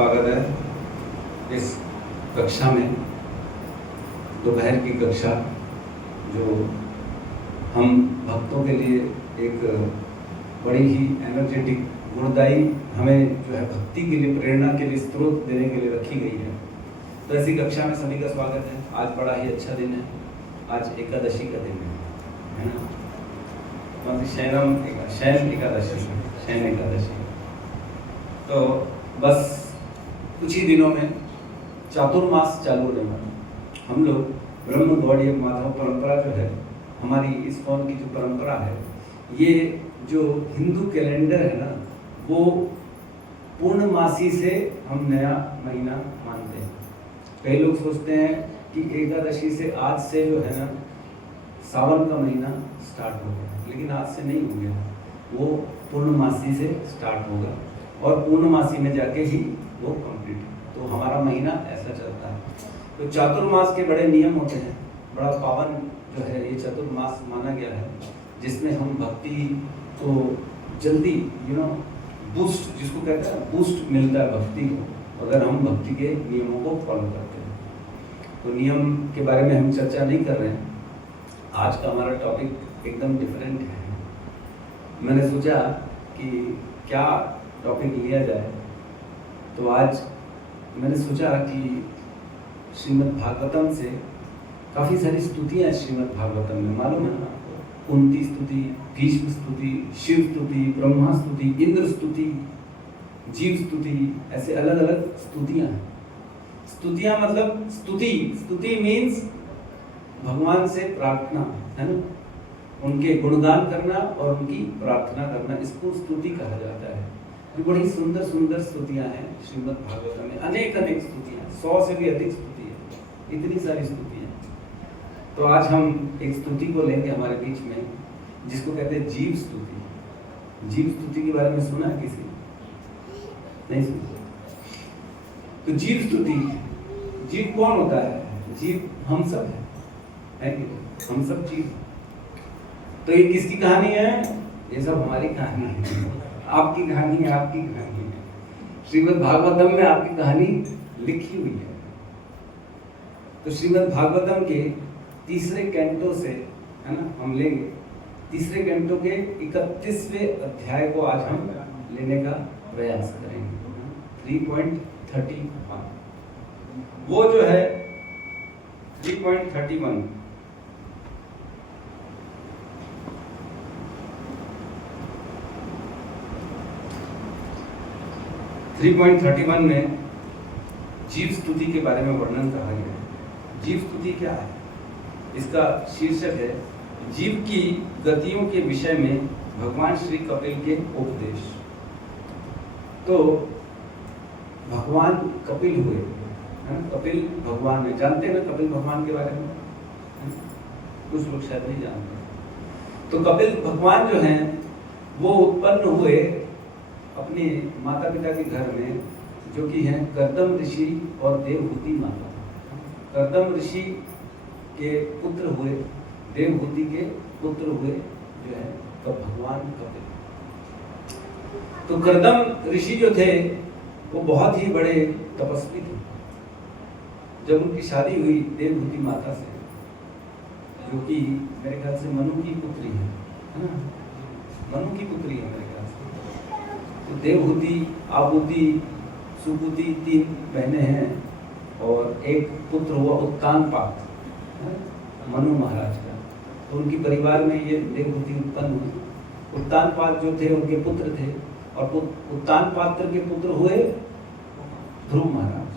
स्वागत है इस कक्षा में, दोपहर की कक्षा जो हम भक्तों के लिए एक बड़ी ही एनर्जेटिक गुणदायी हमें जो है भक्ति के लिए, प्रेरणा के लिए, स्रोत देने के लिए रखी गई है। तो ऐसी कक्षा में सभी का स्वागत है। आज बड़ा ही अच्छा दिन है, आज एकादशी का दिन है ना? शयन एकादशी। तो बस कुछ ही दिनों में चातुर्मास चालू होने वाला। हम लोग ब्रह्म गौड़ीय माधव परंपरा जो है, हमारी इस्कॉन की जो परंपरा है, ये जो हिंदू कैलेंडर है ना, वो पूर्णमासी से हम नया महीना मानते हैं। कई लोग सोचते हैं कि एकादशी से आज से जो है ना सावन का महीना स्टार्ट हो गया, लेकिन आज से नहीं हो गया, वो पूर्णमासी से स्टार्ट होगा और पूर्णमासी में जाके ही वो कंप्लीट। तो हमारा महीना ऐसा चलता है। तो चातुर्मास के बड़े नियम होते हैं, बड़ा पावन जो है ये चातुर्मास माना गया है, जिसमें हम भक्ति को जल्दी बूस्ट, जिसको कहते हैं बूस्ट मिलता है भक्ति को, अगर हम भक्ति के नियमों को फॉलो करते हैं। तो नियम के बारे में हम चर्चा नहीं कर रहे हैं। आज का हमारा टॉपिक एकदम डिफरेंट है। मैंने सोचा कि क्या टॉपिक लिया जाए, तो आज मैंने सोचा कि श्रीमद् भागवतम से काफ़ी सारी स्तुतियाँ श्रीमद् भागवतम में, मालूम है ना आपको? कुंती स्तुति, भीष्म स्तुति, शिव स्तुति, ब्रह्मा स्तुति, इंद्र स्तुति, जीव स्तुति, ऐसे अलग अलग स्तुतियाँ हैं। स्तुतियाँ मतलब स्तुति मीन्स भगवान से प्रार्थना, है ना? उनके गुणगान करना और उनकी प्रार्थना करना, इसको स्तुति कहा जाता है। ये बड़ी सुंदर सुंदर स्तुतियाँ हैं श्रीमद् भागवतम में, अनेक स्तुतियाँ, 100 से भी अधिक स्तुति है, इतनी सारी स्तुतियाँ। तो आज हम एक स्तुति को लेंगे हमारे बीच में, जिसको कहते हैं जीव स्तुति। जीव स्तुति के बारे में सुना है किसी? नहीं सुना? तो जीव स्तुति, जीव कौन होता है? जीव हम सब है कि हम सब जीव। तो ये किसकी कहानी है? ये सब हमारी कहानी है, आपकी कहानी है, आपकी कहानी है। श्रीमद् भागवतम में आपकी कहानी लिखी हुई है। तो श्रीमद् भागवतम के तीसरे कैंटो से, है ना, हम लेंगे। तीसरे कैंटो के 31वें अध्याय को आज हम लेने का प्रयास करेंगे। 3.31 वो जो है 3.31 3.31 में जीव स्तुति के बारे में वर्णन कहा गया है। जीव स्तुति क्या है? इसका शीर्षक है जीव की गतियों के विषय में भगवान श्री कपिल के उपदेश। तो भगवान कपिल हुए, है ना? कपिल भगवान है, जानते हैं ना कपिल भगवान के बारे में? कुछ लोग शायद नहीं जानते। तो कपिल भगवान जो हैं वो उत्पन्न हुए अपने माता पिता के घर में, जो कि हैं कर्दम ऋषि और देवहूति माता। कर्दम ऋषि के पुत्र हुए, देवहूति के पुत्र हुए जो है तो भगवान कपिल। तो कर्दम ऋषि जो थे वो बहुत ही बड़े तपस्वी थे। जब उनकी शादी हुई देवहूति माता से, जो कि मेरे ख्याल से मनु की पुत्री है ना? मनु की पुत्री है मेरे ख्याल से। तो देवहूति, आहुति, सुपूति 3 बहनें हैं और एक पुत्र हुआ उत्तानपाद, मनु महाराज का। तो उनके परिवार में ये देवहूति उत्पन्न हुई। उत्तानपाद जो थे उनके पुत्र थे, और उत्तानपाद के पुत्र हुए ध्रुव महाराज,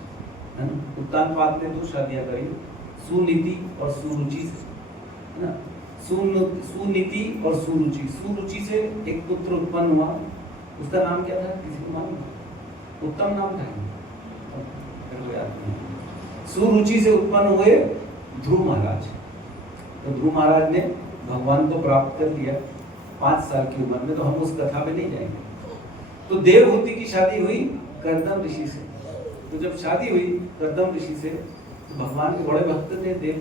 है ना? उत्तानपाद ने 2 शादियां करी, सुनीति और सुरुचि से, है ना? सुनीति और सुरुचि। सुरुचि से एक पुत्र उत्पन्न हुआ, उसका नाम क्या था? किसी को मालूम? उत्तम नाम था, सुरुचि से उत्पन्न हुए ध्रुव महाराज। तो ध्रुव महाराज ने भगवान को प्राप्त कर लिया 5 साल की उम्र में। तो हम उस कथा में नहीं जाएंगे। तो देवहूति की शादी हुई कर्दम ऋषि से। तो जब शादी हुई कर्दम ऋषि से, तो भगवान के बड़े भक्त थे देव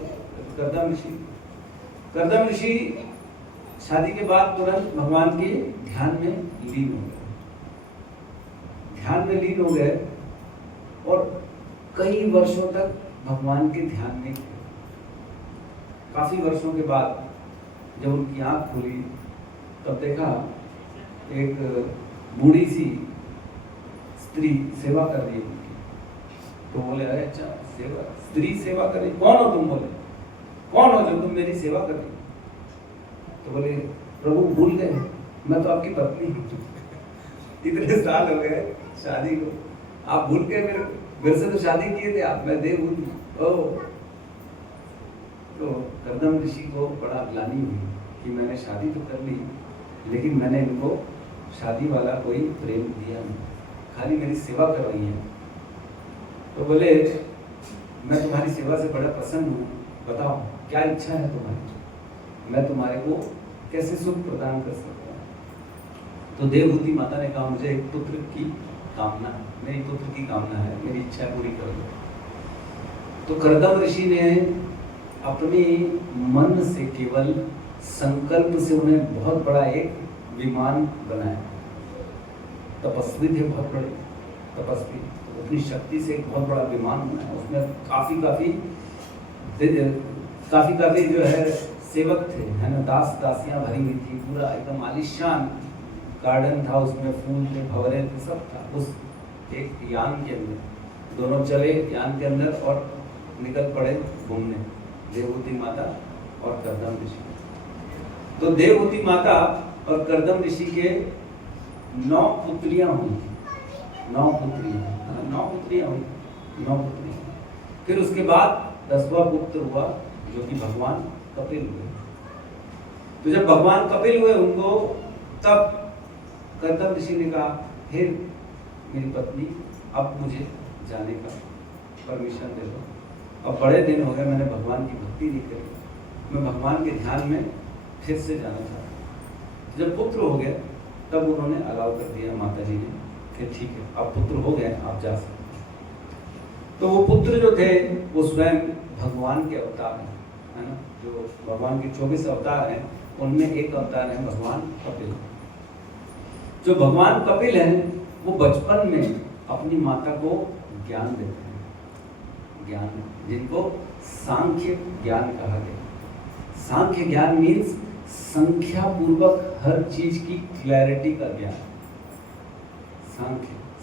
कर्दम ऋषि। कर्दम ऋषि शादी के बाद तुरंत भगवान के ध्यान में लीन हो गए। ध्यान में लीन हो गए और कई वर्षों तक भगवान के ध्यान में थे। काफी वर्षों के बाद जब उनकी आंख खुली तब देखा एक बूढ़ी सी स्त्री सेवा कर रही है उनकी। तो बोले अरे अच्छा सेवा, स्त्री सेवा कर रही, कौन हो तुम? बोले कौन हो जो तुम मेरी सेवा कर रही? तो बोले प्रभु भूल गए, मैं तो आपकी पत्नी हूँ, इतने साल हो गए शादी को, आप भूल गए मेरे से तो शादी किए थे आप, मैं देवहूति। तो कर्दम ऋषि को बड़ा ग्लानि हुई कि मैंने शादी तो कर ली, लेकिन मैंने इनको शादी वाला कोई प्रेम दिया नहीं, खाली मेरी सेवा कर रही है। तो बोले मैं तुम्हारी सेवा से बड़ा प्रसन्न हूँ, बताओ क्या इच्छा है तुम्हारी, मैं तुम्हारे को कैसे सुख प्रदान कर सकता हूँ? तो देवहूति माता ने कहा मुझे एक पुत्र की कामना है, मेरी पुत्र की कामना है, मेरी इच्छा पूरी कर दो। तो कर्दम ऋषि ने अपने मन से केवल संकल्प से उन्हें बहुत बड़ा एक विमान बनाया। तपस्वी थे, बहुत बड़े तपस्वी, तो अपनी शक्ति से एक बहुत बड़ा विमान बनाया। उसमें काफी जो है सेवक थे, है ना, दास दासियां भरी हुई थी, पूरा एकदम आलीशान गार्डन था, उसमें फूल थे, भंवरे थे, सब था उस एक यान के अंदर। दोनों चले यान के अंदर और निकल पड़े घूमने, देवहूति माता और कर्दम ऋषि। तो देवहूति माता और कर्दम ऋषि के 9 पुत्रियां हुई, 9 पुत्रियां हुई। फिर उसके बाद 10वां पुत्र हुआ जो कि भगवान कपिल हुए। तो जब भगवान कपिल हुए उनको, तब कर्दम ऋषि ने कहा हे मेरी पत्नी, अब मुझे जाने का परमिशन दे दो, अब बड़े दिन हो गए मैंने भगवान की भक्ति नहीं करी, मैं भगवान के ध्यान में फिर से जाना चाहता हूँ। जब पुत्र हो गए तब उन्होंने अलाउ कर दिया माता जी ने कि ठीक है अब पुत्र हो गए आप जा सकते। तो वो पुत्र जो थे वो स्वयं भगवान के अवतार हैं, है ना, जो भगवान के 24 अवतार हैं उनमें एक अवतार है भगवान कपिल। जो भगवान कपिल हैं वो बचपन में अपनी माता को ज्ञान देते हैं, ज्ञान जिनको सांख्य ज्ञान कहा गया। सांख्य ज्ञान मीन्स संख्या पूर्वक हर चीज की क्लैरिटी का ज्ञान।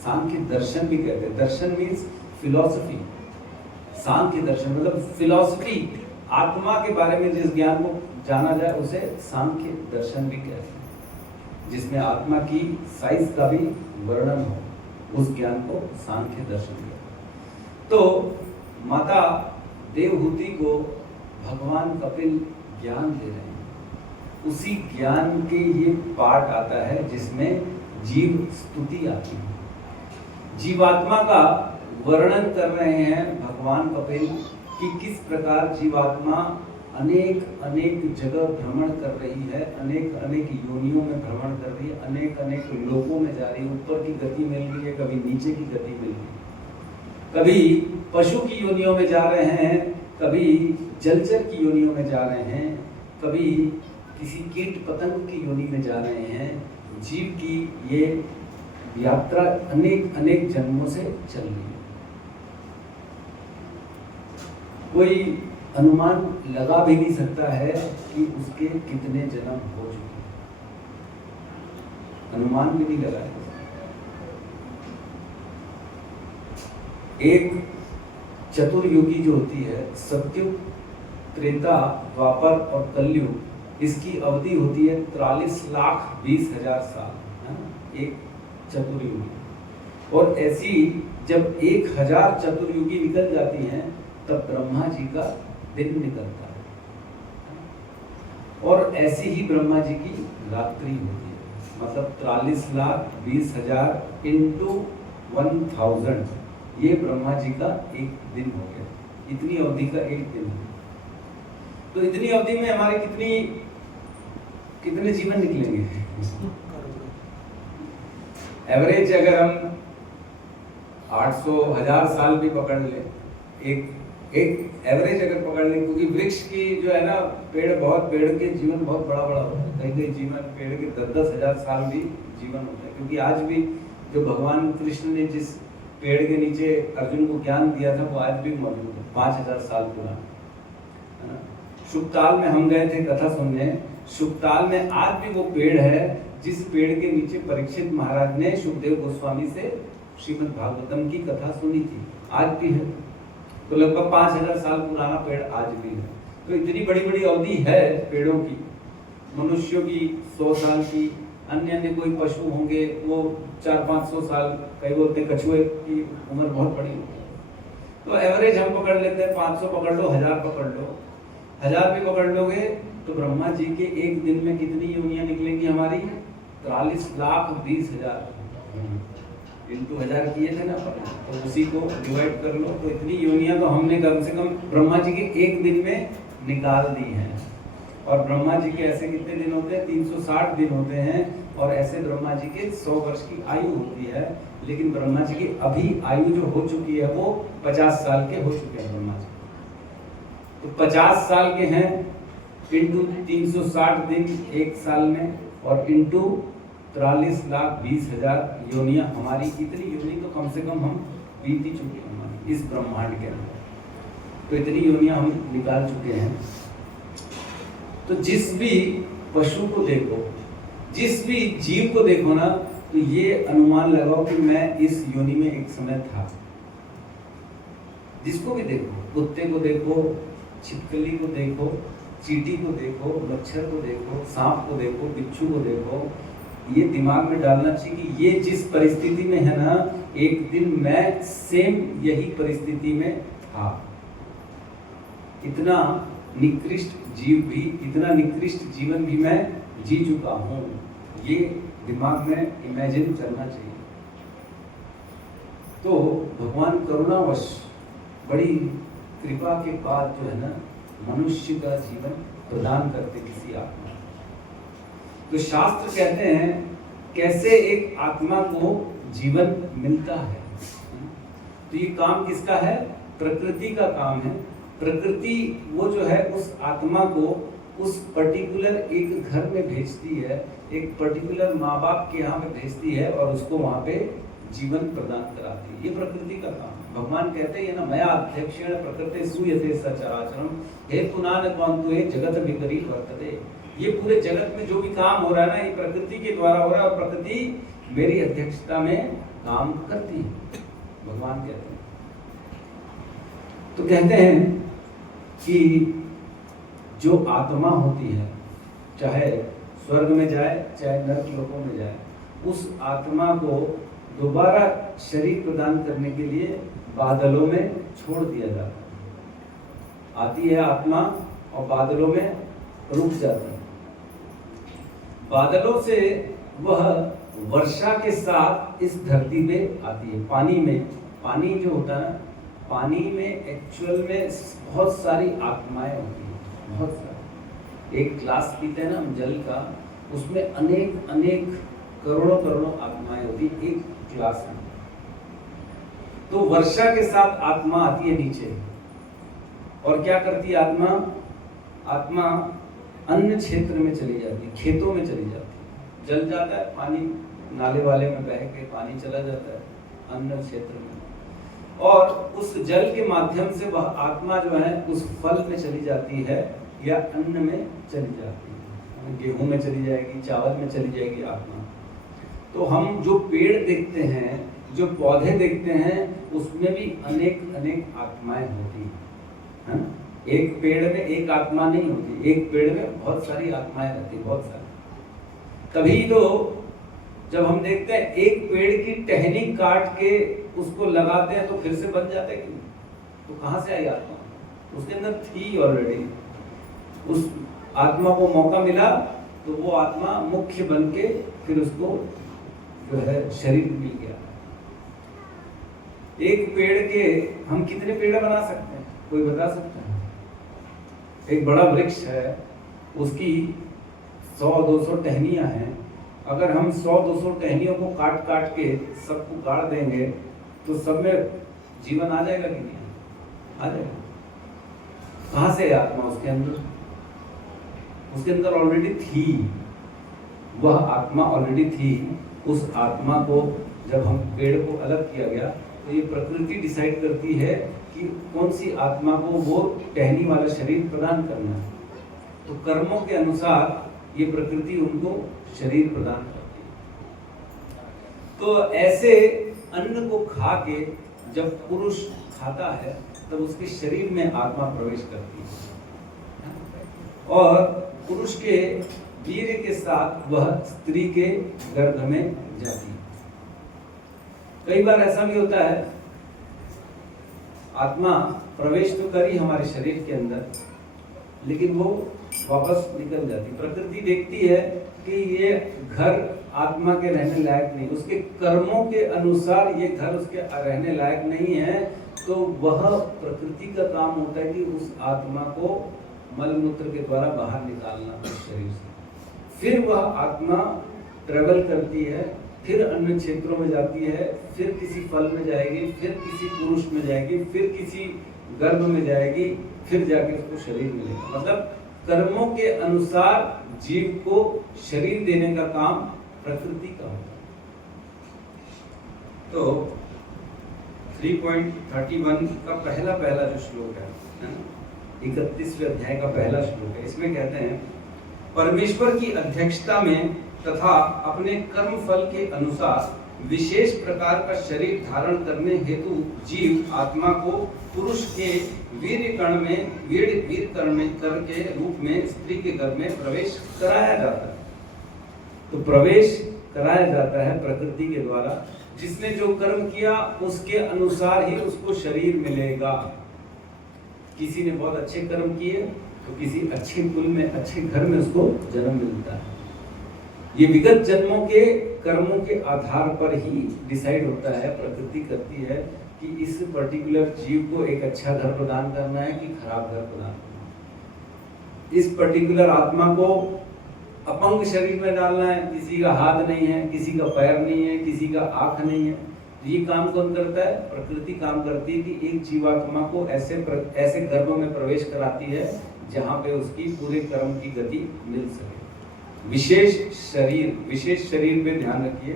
सांख्य दर्शन भी कहते हैं, दर्शन मीन्स फिलॉसफी। सांख्य दर्शन मतलब फिलॉसफी, आत्मा के बारे में जिस ज्ञान को जाना जाए उसे सांख्य दर्शन भी कहते हैं, जिसमें आत्मा की साइज का भी वर्णन हो, उस ज्ञान को सांख्य दर्शन कहते हैं। तो माता देवहूति को भगवान कपिल ज्ञान दे रहे हैं, उसी ज्ञान के ये पाठ आता है जिसमें जीव स्तुति आती है। जीवात्मा का वर्णन कर रहे हैं भगवान कपिल कि किस प्रकार जीवात्मा अनेक जगह भ्रमण कर रही है, अनेक योनियों में भ्रमण कर रही है, अनेक लोकों में जा रही है। ऊपर की गति मिल रही है, कभी नीचे की गति मिल रही है, कभी पशु की योनियों में जा रहे हैं, कभी जलचर की योनियों में जा रहे हैं, कभी किसी कीट पतंग की योनि में जा रहे हैं। जीव की ये यात्रा अनेक जन्मों से चल रही है। कोई अनुमान लगा भी नहीं सकता है कि उसके कितने जन्म हो चुके हैं, अनुमान भी नहीं लगाया। एक चतुर्युगी जो होती है, सत्युग, त्रेता, द्वापर और कलयुग, इसकी अवधि होती है 43,20,000 साल, है ना, एक चतुर्युगी। और ऐसी जब 1000 चतुर्युगी निकल जाती हैं तब ब्रह्मा जी का दिन निकलता है, और ऐसी ही ब्रह्मा जी की रात्रि होती है। मतलब 43,20,000 इंटू 1000, ये ब्रह्मा जी का एक दिन हो गया। इतनी अवधि का एक दिन है। तो इतनी अवधि में हमारे कितने जीवन निकलेंगे? एवरेज अगर हम 800,000 साल भी पकड़ लें, एक एवरेज अगर पकड़ लें, क्योंकि वृक्ष की जो है ना, पेड़ के जीवन बहुत बड़ा होता है। कई जीवन पेड़ के 10,000 साल भी जीवन होता है। क्योंकि आज भी जो भगवान कृष्ण ने जिस पेड़ के नीचे अर्जुन को ज्ञान दिया था वो आज भी मौजूद है, 5000 साल पुराना, है ना। शुकताल में हम गए थे कथा सुनने, शुकताल में आज भी वो पेड़ है जिस पेड़ के नीचे परीक्षित महाराज ने सुखदेव गोस्वामी से श्रीमद् भागवतम की कथा सुनी थी, आज भी है। तो लगभग 5000 साल पुराना पेड़ आज भी है। तो इतनी बड़ी बड़ी अवधि है पेड़ों की, मनुष्यों की 100 साल की, अन्य अन्य कोई पशु होंगे वो 400-500 साल, कई बोलते हैं कछुए की उम्र बहुत बड़ी होती है। तो एवरेज हम पकड़ लेते हैं 500 पकड़ लो, 1000 पकड़ लो, 1000 भी पकड़ लोगे तो ब्रह्मा जी के एक दिन में कितनी योनियां निकलेंगी हमारी? 43,20,000 इंटू 1000 किए थे ना, तो उसी को डिवाइड कर लो। तो इतनी योनियां तो हमने कम से कम ब्रह्मा जी के एक दिन में निकाल दी हैं। और ब्रह्मा जी के ऐसे कितने दिन होते हैं? 360 दिन होते हैं। और ऐसे ब्रह्मा जी के 100 वर्ष की आयु होती है। लेकिन ब्रह्मा जी की अभी आयु जो हो चुकी है वो 50 साल के हो चुके हैं ब्रह्मा जी। तो 50 साल के हैं इंटू 360 दिन एक साल में, और इंटू 43,20,000 योनियां हमारी। इतनी योनि तो कम से कम हम बीत ही चुके हैं हमारी इस ब्रह्मांड के अंदर। तो इतनी योनियां हम निकाल चुके हैं। तो जिस भी पशु को देखो, जिस भी जीव को देखो ना, तो ये अनुमान लगाओ कि मैं इस योनि में एक समय था। जिसको भी देखो, कुत्ते को देखो, छिपकली को देखो, चींटी को देखो, मच्छर को देखो, सांप को देखो, बिच्छू को देखो, ये दिमाग में डालना चाहिए कि ये जिस परिस्थिति में है ना, एक दिन मैं सेम यही परिस्थिति में था। इतना निकृष्ट जीव भी, इतना निकृष्ट जीवन भी मैं जी चुका हूँ। ये दिमाग में इमेजिन करना चाहिए। तो भगवान करुणावश बड़ी कृपा के बाद जो है ना, मनुष्य का जीवन प्रदान करते किसी आत्मा। तो शास्त्र कहते हैं कैसे एक आत्मा को जीवन मिलता है। तो ये काम किसका है? प्रकृति का काम है। प्रकृति वो जो है उस आत्मा को उस पर्टिकुलर एक घर में भेजती है, एक पर्टिकुलर माँ बाप के यहाँ पे भेजती है और उसको वहाँ पे जीवन प्रदान कराती है। ये प्रकृति का काम है। भगवान कहते हैं ना, मया अध्यक्षेण प्रकृते सूयते सचराचरम हे पुनान क्वांतो हे जगत विपरीत वर्तते। ये पूरे जगत में जो भी काम हो रहा है ना, ये प्रकृति के द्वारा हो रहा है और प्रकृति मेरी अध्यक्षता में काम करती है, भगवान कहते हैं। तो कहते हैं कि जो आत्मा होती है, चाहे स्वर्ग में जाए चाहे नरक लोकों में जाए, उस आत्मा को दोबारा शरीर प्रदान करने के लिए बादलों में छोड़ दिया जाता है। आती है आत्मा और बादलों में रुक जाती है। बादलों से वह वर्षा के साथ इस धरती पे आती है। पानी में, पानी जो होता है ना, पानी में एक्चुअल में बहुत सारी आत्माएं होती हैं, बहुत सारी। एक ग्लास पीते हैं ना हम जल का, उसमें अनेक अनेक करोड़ों करोड़ों आत्माएं होती है एक ग्लास में। तो वर्षा के साथ आत्मा आती है नीचे, और क्या करती है आत्मा? आत्मा अन्य क्षेत्र में चली जाती है, खेतों में चली जाती है। जल जाता है पानी, नाले वाले में बह के पानी चला जाता है अन्य क्षेत्र में, और उस जल के माध्यम से वह आत्मा जो है उस फल में चली जाती है या अन्न में चली जाती है। गेहूं में चली जाएगी, चावल में चली जाएगी आत्मा। तो हम जो पेड़ देखते हैं, जो पौधे देखते हैं, उसमें भी अनेक अनेक आत्माएं होती हैं। एक पेड़ में एक आत्मा नहीं होती, एक पेड़ में बहुत सारी आत्माएं रहती, बहुत सारी। तभी तो जब हम देखते हैं एक पेड़ की टहनी काट के उसको लगाते हैं तो फिर से बन जाता है क्यों? तो कहाँ से आई आत्मा? उसके अंदर थी ऑलरेडी। उस आत्मा को मौका मिला तो वो आत्मा मुख्य बन के फिर उसको जो है शरीर मिल गया। एक पेड़ के हम कितने पेड़ बना सकते हैं? कोई बता सकता है? एक बड़ा वृक्ष है, उसकी 100-200 टहनियां हैं। अगर हम 100-200 टहनियों को काट काट के सबको गाड़ देंगे तो सब में जीवन आ जाएगा कि नहीं? आ जाएगा। कहाँ से है आत्मा उसके अंदर? उसके अंदर ऑलरेडी थी, वह आत्मा ऑलरेडी थी। उस आत्मा को जब हम पेड़ को अलग किया गया तो ये प्रकृति डिसाइड करती है कि कौन सी आत्मा को वो टहनी वाला शरीर प्रदान करना है। तो कर्मों के अनुसार ये प्रकृति उनको शरीर प्रदान करती है। तो ऐसे अन्न को खा के जब पुरुष खाता है तब उसके शरीर में आत्मा प्रवेश करती है और पुरुष के वीर्य के साथ वह स्त्री के गर्भ में जाती है। कई बार ऐसा भी होता है, आत्मा प्रवेश तो करी हमारे शरीर के अंदर, लेकिन वो वापस निकल जाती। प्रकृति देखती है कि ये घर आत्मा के रहने लायक नहीं, उसके कर्मों के अनुसार ये घर उसके रहने लायक नहीं है, तो वह प्रकृति का काम होता है कि उस आत्मा को मल मूत्र के द्वारा बाहर निकालना उस शरीर से। फिर वह आत्मा ट्रेवल करती है, फिर अन्य क्षेत्रों में जाती है, फिर किसी फल में जाएगी, फिर किसी पुरुष में जाएगी, फिर किसी गर्भ में जाएगी, फिर जाके उसको शरीर मिलेगा। मतलब कर्मों के अनुसार जीव को शरीर देने का काम प्रकृति का होता है। तो 3.31 का पहला जो श्लोक है ना, 31वें अध्याय का पहला श्लोक है। इसमें कहते हैं, परमेश्वर की अध्यक्षता में तथा अपने कर्म फल के अनुसार विशेष प्रकार का शरीर धारण करने हेतु जीव आत्मा को पुरुष के वीर्य कण में के रूप में स्त्री के गर्भ में प्रवेश कराया जाता है। तो प्रवेश कराया जाता है प्रकृति के द्वारा। जिसने जो कर्म किया उसके अनुसार ही उसको शरीर मिलेगा। किसी ने बहुत अच्छे कर्म किए तो किसी अच्छे कुल में, अच्छे घर में उसको जन्म मिलता है। ये विगत जन्मों के कर्मों के आधार पर ही डिसाइड होता है, प्रकृति करती है कि इस पर्टिकुलर जीव को एक अच्छा घर प्रदान करना है कि खराब घर प्रदान करना है। इस पर्टिकुलर आत्मा को अपंग शरीर में डालना है, किसी का हाथ नहीं है, किसी का पैर नहीं है, किसी का आंख नहीं है। तो ये काम कौन करता है? प्रकृति काम करती है कि एक जीवात्मा को ऐसे गर्भ में प्रवेश कराती है जहाँ पे उसकी पूरे कर्म की गति मिल सके। विशेष शरीर पे ध्यान रखिए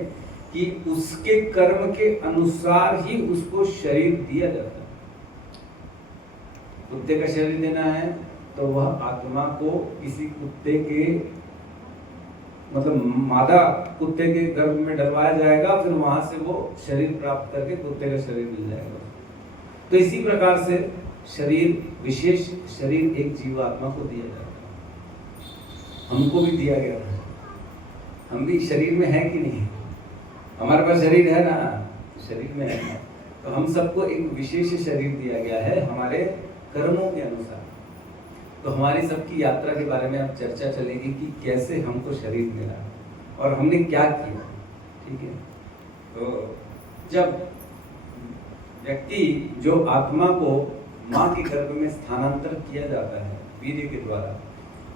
कि उसके कर्म के अनुसार ही उसको शरीर दिया जाता है। कुत्ते का शरीर देना है तो वह आत्मा को किसी कुत्ते के मतलब मादा कुत्ते के गर्भ में डलवाया जाएगा, फिर वहां से वो शरीर प्राप्त करके कुत्ते का शरीर मिल जाएगा। तो इसी प्रकार से विशेष शरीर एक जीवात्मा को दिया जाता है। हमको भी दिया गया है, हम भी शरीर में है कि नहीं? हमारे पास शरीर है ना, शरीर में है ना। तो हम सबको एक विशेष शरीर दिया गया है हमारे कर्मों के अनुसार। तो हमारी सबकी यात्रा के बारे में अब चर्चा चलेगी कि कैसे हमको शरीर मिला और हमने क्या किया। ठीक है, तो जब व्यक्ति जो आत्मा को माँ के गर्भ में स्थानांतरित किया जाता है वीर्य के द्वारा,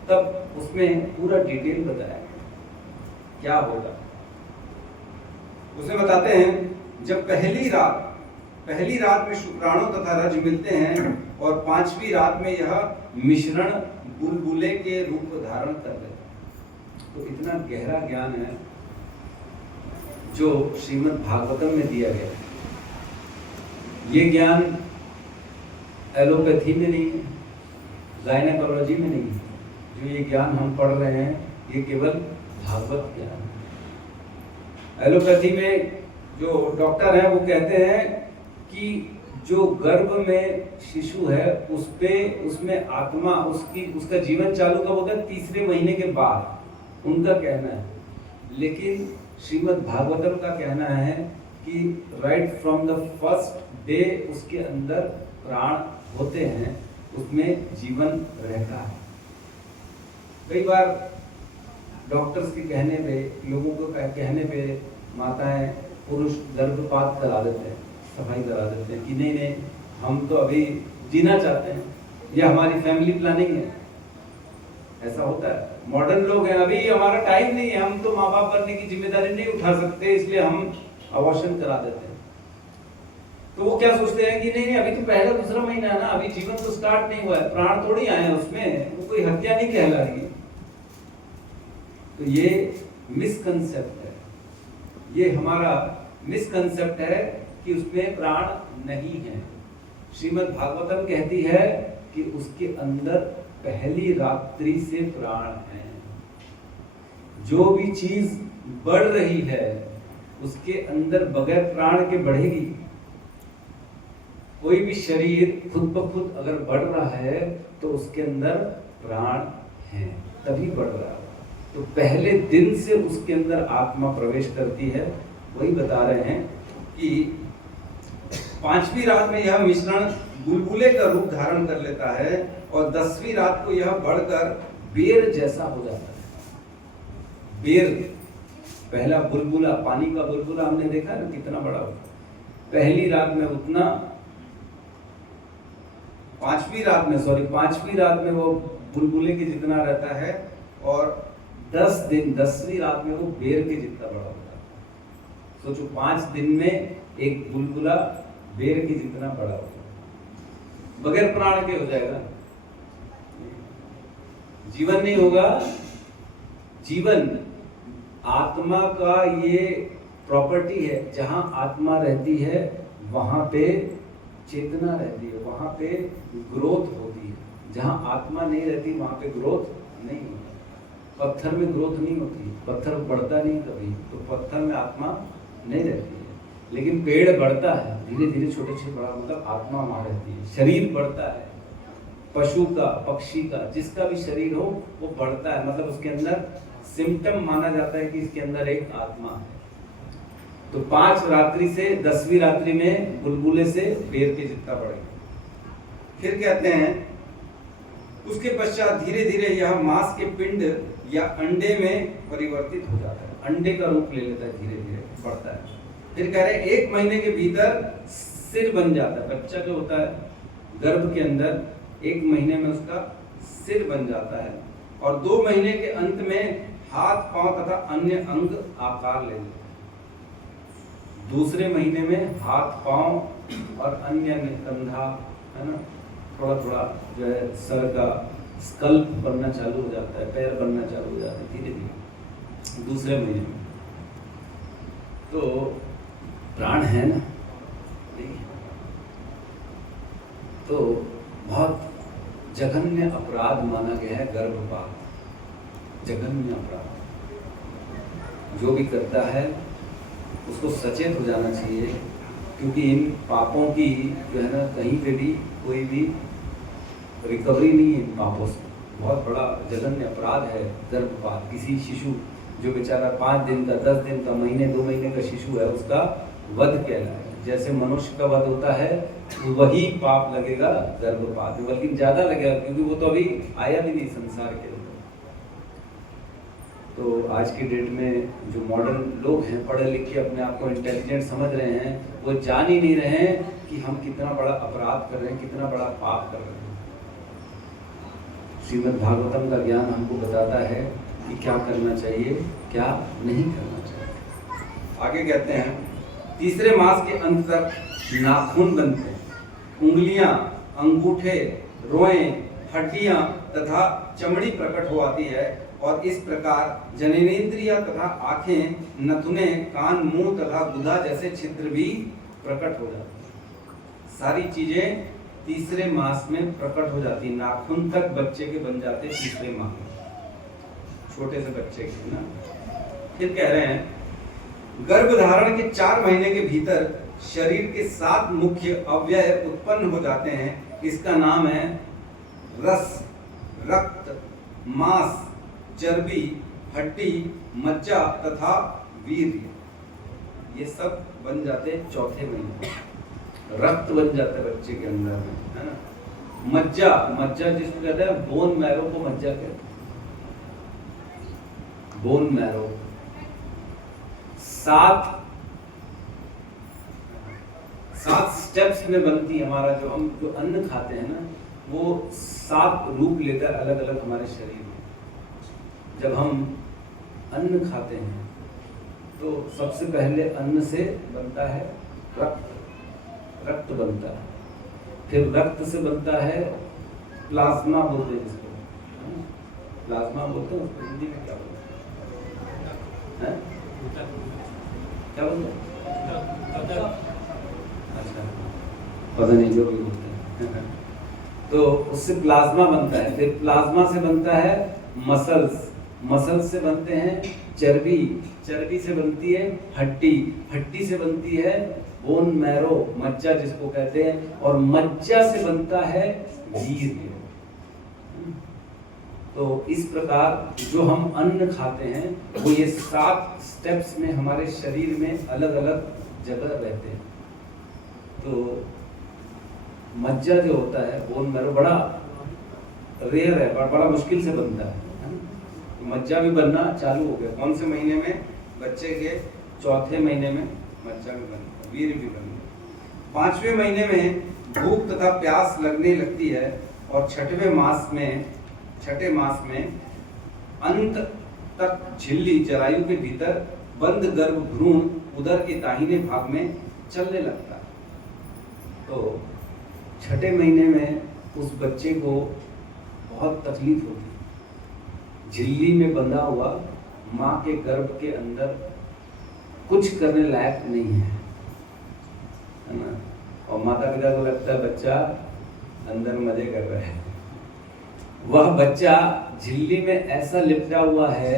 तब उसमें पूरा डिटेल बताया गया क्या होगा। उसमें बताते हैं, जब पहली रात में शुक्राणु तथा रज मिलते हैं और 5वीं रात में यह मिश्रण बुलबुले के रूप धारण कर लेता है। तो इतना गहरा ज्ञान है जो श्रीमद् भागवतम में दिया गया है। ये ज्ञान एलोपैथी में नहीं है, गायनेकोलॉजी में नहीं है। जो ये ज्ञान हम पढ़ रहे हैं ये केवल भागवत ज्ञान है। एलोपैथी में जो डॉक्टर हैं वो कहते हैं कि जो गर्भ में शिशु है उसमें आत्मा उसका जीवन चालू कब होता है? 3रे महीने के बाद, उनका कहना है। लेकिन श्रीमद् भागवतम का कहना है कि right from the first day उसके अंदर प्राण होते हैं, उसमें जीवन रहता है। कई बार डॉक्टर्स के कहने पे, लोगों को कहने पे माताएं पुरुष गर्भपात करा देते हैं, सफाई करा देते हैं कि नहीं हम तो अभी जीना चाहते हैं, ये हमारी फैमिली प्लानिंग है। ऐसा होता है। मॉडर्न लोग हैं, अभी हमारा टाइम नहीं है, हम तो माँ बाप बनने की जिम्मेदारी नहीं उठा सकते, इसलिए हम अबॉर्शन करा देते हैं। तो वो क्या सोचते हैं कि नहीं अभी तो पहला दूसरा महीना है ना, अभी जीवन तो स्टार्ट नहीं हुआ है, प्राण थोड़ी आए हैं उसमें, वो कोई हत्या नहीं कहला रही है। तो ये मिसकंसेप्ट है, ये हमारा मिसकंसेप्ट है कि उसमें प्राण नहीं है। श्रीमद् भागवतम कहती है कि उसके अंदर पहली रात्रि से प्राण है। जो भी चीज बढ़ रही है उसके अंदर बगैर प्राण के बढ़ेगी। कोई भी शरीर खुद ब खुद अगर बढ़ रहा है तो उसके अंदर प्राण है, तभी बढ़ रहा है। तो पहले दिन से उसके अंदर आत्मा प्रवेश करती है। वही बता रहे हैं कि 5वीं रात में यह मिश्रण बुलबुले का रूप धारण कर लेता है और 10वीं रात को यह बढ़कर बेर जैसा हो जाता है। बेर, पहला बुलबुला, पानी का बुलबुला हमने देखा ना कितना बड़ा होता है। पहली रात में उतना, 5वीं रात में वो बुलबुले के जितना रहता है और 10वीं रात में वो बेर के जितना बड़ा होता है। सोचो 5 दिन में एक बुलबुला बेर के जितना बड़ा होता है। बगैर प्राण के हो जाएगा, जीवन नहीं होगा। जीवन आत्मा का ये प्रॉपर्टी है। जहां आत्मा रहती है वहां पे चेतना रहती है, वहां पे ग्रोथ होती है। जहां आत्मा नहीं रहती वहां पे ग्रोथ नहीं होती। पत्थर में ग्रोथ नहीं होती, पत्थर बढ़ता नहीं कभी, तो पत्थर में आत्मा नहीं रहती है। लेकिन पेड़ बढ़ता है धीरे धीरे, छोटे छोटे बड़ा, मतलब आत्मा वहां रहती है। शरीर बढ़ता है, पशु का, पक्षी का, जिसका भी शरीर हो वो बढ़ता है, मतलब उसके अंदर सिम्टम माना जाता है कि इसके अंदर एक आत्मा है। तो 5 रात्रि से 10वीं रात्रि में बुलबुले से बेर के जितना बढ़ेगा। फिर कहते हैं उसके पश्चात धीरे धीरे यह मांस के पिंड या अंडे में परिवर्तित हो जाता है, अंडे का रूप ले लेता है, धीरे धीरे बढ़ता है। फिर कह रहे हैं 1 महीने के भीतर सिर बन जाता है। बच्चा जो होता है गर्भ के अंदर 1 महीने में उसका सिर बन जाता है और 2 महीने के अंत में हाथ, पांव तथा अन्य अंग आकार ले लेते हैं। दूसरे महीने में हाथ, पांव और अन्य कंधा, है ना, थोड़ा थोड़ा जो है सर का स्कल्प बनना चालू हो जाता है, पैर बनना चालू हो जाता है धीरे धीरे दूसरे महीने में। तो प्राण है ना, तो बहुत जघन्य अपराध माना गया है गर्भपात। जघन्य अपराध जो भी करता है उसको सचेत हो जाना चाहिए, क्योंकि इन पापों की जो है ना कहीं पे भी कोई भी रिकवरी नहीं है इन पापों से। बहुत बड़ा जघन्य अपराध है गर्भपात। किसी शिशु जो बेचारा 5 दिन का, 10 दिन का, महीने 2 महीने का शिशु है उसका वध कहलाएगा। जैसे मनुष्य का वध होता है वही पाप लगेगा गर्भपात में, बल्कि ज्यादा लगेगा क्योंकि वो तो अभी आया भी नहीं संसार के अंदर। तो आज की डेट में जो मॉडर्न लोग हैं, पढ़े लिखे अपने आप को इंटेलिजेंट समझ रहे हैं, वो जान ही नहीं रहे हैं कि हम कितना बड़ा अपराध कर रहे हैं, कितना बड़ा पाप कर रहे हैं। श्रीमद् भागवतम का ज्ञान हमको बताता है कि क्या करना चाहिए, क्या नहीं करना चाहिए। आगे कहते हैं 3रे मास के अंत तक नाखून बनते हैं, उंगलियां, अंगूठे, रोएं, हड्डियां तथा चमड़ी प्रकट हो आती है और इस प्रकार जननेंद्रिया तथा आंखें, नथुने, कान, मुंह तथा गुदा जैसे छिद्र भी प्रकट हो जाते हैं। सारी चीजें 3रे मास में प्रकट हो जाती। नाखून तक बच्चे के बन जाते 3रे माह में, छोटे से बच्चे के ना। फिर कह रहे हैं गर्भधारण के 4 महीने के भीतर शरीर के 7 मुख्य अवयव उत्पन्न हो जाते हैं। इसका नाम है रस, रक्त, मांस, चर्बी, हड्डी, मज्जा तथा वीर्य। ये सब बन जाते हैं 4थे महीने। रक्त बन जाता है बच्चे के अंदर में, है ना। मज्जा, मज्जा जिसको कहते हैं बोन मैरो को मज्जा कहते हैं, बोन मैरो। 7 स्टेप्स में बनती है। हमारा जो हम जो अन्न खाते हैं ना वो 7 रूप लेकर अलग अलग हमारे शरीर में। जब हम अन्न खाते हैं तो सबसे पहले अन्न से बनता है रक्त, रक्त बनता है। फिर रक्त से बनता है प्लाज्मा, बोलते हैं जिसको, प्लाज्मा बोलते हैं, उसको हिंदी में क्या बोलते हैं, क्या बोलते हैं? अच्छा, पता नहीं जो भी बोलते हैं। तो उससे प्लाज्मा बनता है, फिर प्लाज्मा से बनता है मसल्स, मसल्स से बनते हैं चर्बी, चर्बी से बनती है हड्डी, हड्डी से बनती है बोन मैरो, मज्जा जिसको कहते हैं, और मज्जा से बनता है वीर्य। तो इस प्रकार जो हम अन्न खाते हैं वो ये 7 स्टेप्स में हमारे शरीर में अलग अलग जगह रहते हैं। तो मज्जा जो होता है, बोन मैरो, बड़ा रेयर है, बड़ा मुश्किल से बनता है। मज्जा भी बनना चालू हो गया। कौन से महीने में? बच्चे के चौथे महीने में मज्जा भी बन गया, वीर्य भी बन गया। 5वें महीने में भूख तथा प्यास लगने लगती है और छठे मास में अंत तक झिल्ली जरायु के भीतर बंद गर्भ भ्रूण उदर के दाहिने भाग में चलने लगता है। तो छठे महीने में उस बच्चे को बहुत तकलीफ होती है। झिल्ली में बंधा हुआ माँ के गर्भ के अंदर कुछ करने लायक नहीं है ना, और माता पिता को लगता है बच्चा अंदर मजे कर रहा है। वह बच्चा झिल्ली में ऐसा लिपटा हुआ है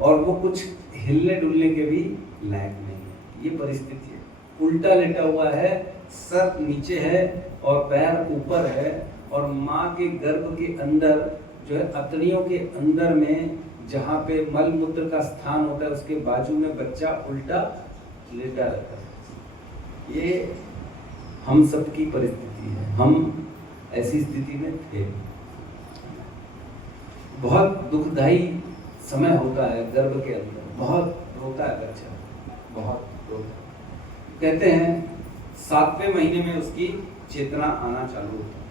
और वो कुछ हिलने डुलने के भी लायक नहीं है। ये परिस्थिति है। उल्टा लेटा हुआ है, सर नीचे है और पैर ऊपर है, और माँ के गर्भ के अंदर जो है अतड़ियों के अंदर में जहाँ पे मल मूत्र का स्थान होता है उसके बाजू में बच्चा उल्टा लेटा रहता है। ये हम सबकी परिस्थिति है, हम ऐसी स्थिति में थे। बहुत दुखदाई समय होता है गर्भ के अंदर, बहुत रोता है बच्चा, बहुत रोता है। कहते हैं 7वें महीने में उसकी चेतना आना चालू होता है।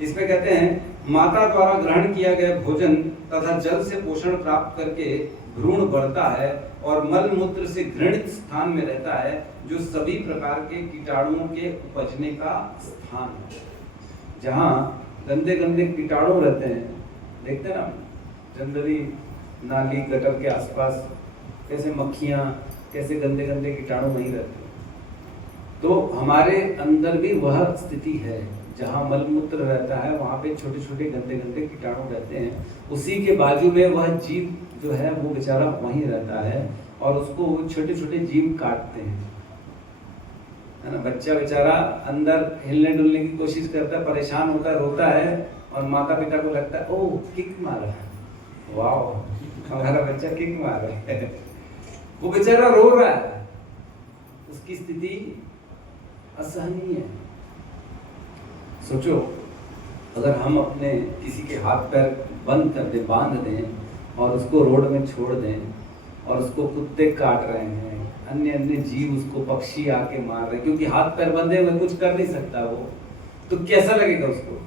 इसमें कहते हैं माता द्वारा ग्रहण किया गया भोजन तथा जल से पोषण प्राप्त करके भ्रूण बढ़ता है और मल मूत्र से घृणित स्थान में रहता है, जो सभी प्रकार के कीटाणुओं के उपजने का स्थान है। जहाँ गंदे गंदे कीटाणु रहते हैं, देखते हैं ना जनरली नाली गटर के आसपास कैसे मक्खियाँ, कैसे गंदे गंदे कीटाणु नहीं रहते। तो हमारे अंदर भी वह स्थिति है, जहाँ मल मूत्र रहता है वहाँ पे छोटे छोटे गंदे गंदे कीटाणु रहते हैं। उसी के बाजू में वह जीव जो है वो बेचारा वहीं रहता है और उसको छोटे छोटे जीव काटते हैं, है ना। बच्चा बेचारा अंदर हिलने डुलने की कोशिश करता है, परेशान होता है, रोता है, और माता पिता को लगता है ओह किक मारा है, वाह हमारा बच्चा किक मार रहा है। वो बेचारा रो रहा है, उसकी स्थिति असहनीय है। सोचो अगर हम अपने किसी के हाथ पैर बंद कर दें, बांध दें और उसको रोड में छोड़ दें और उसको कुत्ते काट रहे हैं, अन्य अन्य जीव उसको, पक्षी आके मार रहे हैं, क्योंकि हाथ पैर बंधे हुए कुछ कर नहीं सकता वो, तो कैसा लगेगा उसको?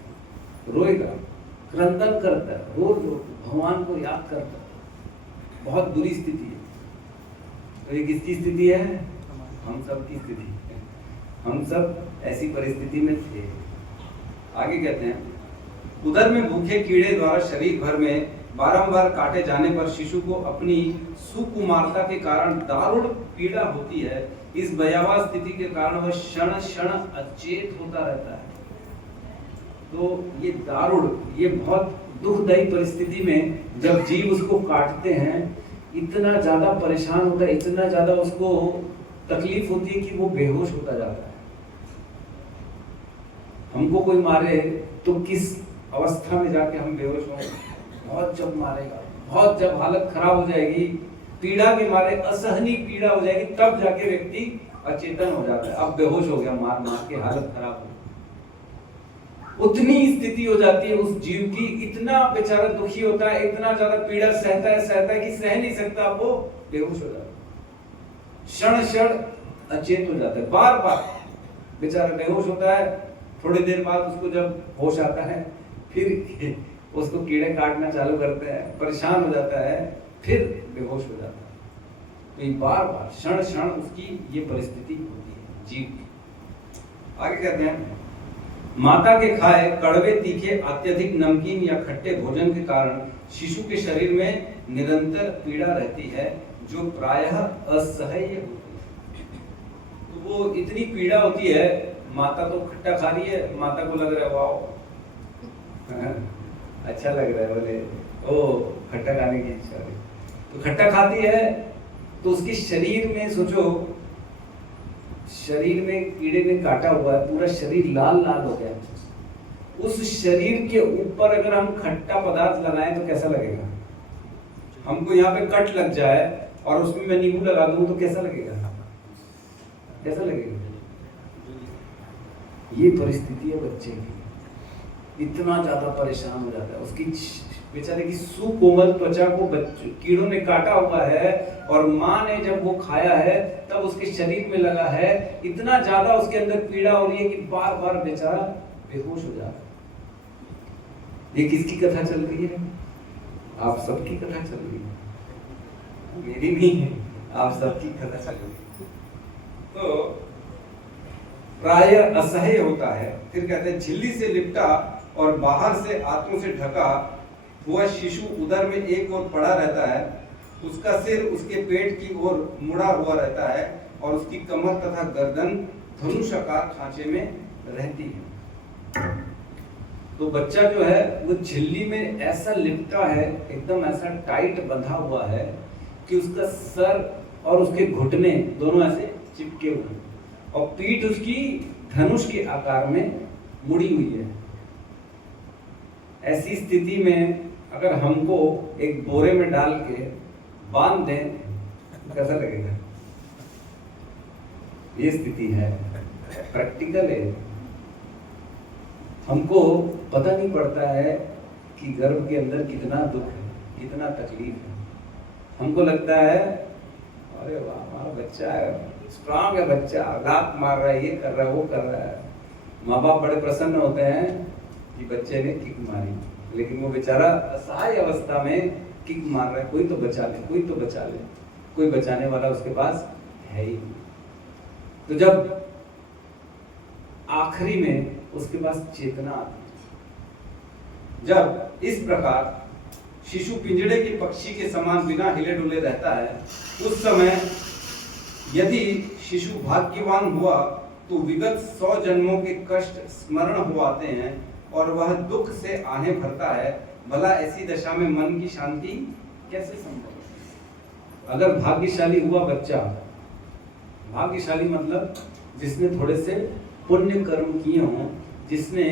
रोएगा, क्रंदन करता है, रोज भगवान को याद करता है। बहुत बुरी स्थिति है। तो ये किसकी स्थिति है? हम सब की स्थिति है। हम सब ऐसी परिस्थिति में थे। आगे कहते हैं उदर में भूखे कीड़े द्वारा शरीर भर में बारंबार काटे जाने पर शिशु को अपनी सुकुमारता के कारण दारुण पीड़ा होती है। इस भयावह स्थिति के कारण वह क्षण क्षण अचेत होता रहता है। तो ये दारुण, ये बहुत दुखदायी परिस्थिति में जब जीव उसको काटते हैं, इतना ज्यादा परेशान होता है, इतना ज्यादा उसको तकलीफ होती है कि वो बेहोश होता जाता है। हमको कोई मारे तो किस अवस्था में जाके हम बेहोश होंगे? बहुत जब मारेगा, बहुत जब हालत खराब हो जाएगी, पीड़ा के मारे असहनीय पीड़ा हो जाएगी, तब जाके व्यक्ति अचेतन हो जाता है। अब बेहोश हो गया, मार मार के हालत खराब हो, उतनी स्थिति हो जाती है उस जीव की। इतना बेचारा दुखी होता है, इतना ज्यादा पीड़ा सहता है कि सह नहीं सकता, वो बेहोश हो जाता है, क्षण क्षण अचेत हो जाता है, बार बार बेचारा बेहोश होता है। थोड़ी देर बाद उसको जब होश आता है, फिर उसको कीड़े काटना चालू करते हैं, परेशान हो जाता है, फिर बेहोश हो जाता है। तो ये बार बार क्षण क्षण उसकी ये परिस्थिति होती है जीव की। आगे कहते हैं माता के खाए कड़वे, तीखे, अत्यधिक नमकीन या खट्टे भोजन के कारण शिशु के शरीर में निरंतर पीड़ा रहती है, जो प्रायः असह्य होती है। तो वो इतनी पीड़ा होती है, माता तो खट्टा खा रही है, माता को लग रहा है वाओ अच्छा लग रहा है, बोले ओ खट्टा खाने की इच्छा है, तो खट्टा खाती है तो उसके शरीर में सोचो, शरीर में कीड़े ने काटा हुआ है, पूरा शरीर लाल लाल हो गया, उस शरीर के ऊपर अगर हम खट्टा पदार्थ लगाएं तो कैसा लगेगा? हमको यहाँ पे कट लग जाए और उसमें मैं नींबू लगा दूं तो कैसा लगेगा? कैसा लगेगा? ये परिस्थिति है बच्चे की, इतना ज्यादा परेशान हो जाता है, उसकी बेचारे की सुकोमल त्वचा को कीड़ों ने काटा हुआ है और माँ ने जब वो खाया है तब उसके शरीर में लगा है, इतना ज्यादा उसके अंदर पीड़ा हो रही है कि बार बार बेचारा बेहोश हो जा रहा है। ये किसकी कथा चल रही है? आप सबकी कथा चल रही है, मेरी नहीं है, आप सबकी कथा चल रही है। तो प्राय असह्य होता है। फिर कहते हैं झिल्ली से लिपटा और बाहर से आंतों से ढका हुआ शिशु उदर में एक ओर पड़ा रहता है, उसका सिर उसके पेट की ओर मुड़ा हुआ रहता है और उसकी कमर तथा गर्दन धनुषाकार खांचे में रहती है। तो बच्चा जो है वो झिल्ली में ऐसा लिपटा है, एकदम ऐसा टाइट बंधा हुआ है कि उसका सर और उसके घुटने दोनों ऐसे चिपके हुए और पीठ उसकी धनुष के आकार में मुड़ी हुई है। ऐसी स्थिति में अगर हमको एक बोरे में डाल के बांध दें कैसा लगेगा? ये स्थिति है, प्रैक्टिकल है। हमको पता नहीं पड़ता है कि गर्भ के अंदर कितना दुख है, कितना तकलीफ है। हमको लगता है अरे वाह हमारा बच्चा है, स्ट्रांग है बच्चा, लात मार रहा है, ये कर रहा है, वो कर रहा है। माँ बाप बड़े प्रसन्न होते हैं कि बच्चे ने किक मारी, लेकिन वो बेचारा असहाय अवस्था में किक मार रहा है, कोई तो बचा ले, कोई तो बचा ले, कोई बचाने वाला उसके पास है ही। तो जब आखिरी में उसके पास चेतना आती है, जब इस प्रकार शिशु पिंजड़े के पक्षी के समान बिना हिले डुले रहता है, उस समय यदि शिशु भाग्यवान हुआ तो विगत 100 जन्मों के कष्ट स्मरण हो आते हैं और वह दुख से आहें भरता है। भला ऐसी दशा में मन की शांति कैसे संभव? अगर भाग्यशाली हुआ बच्चा, भाग्यशाली मतलब जिसने थोड़े से पुण्य कर्म किए हों, जिसने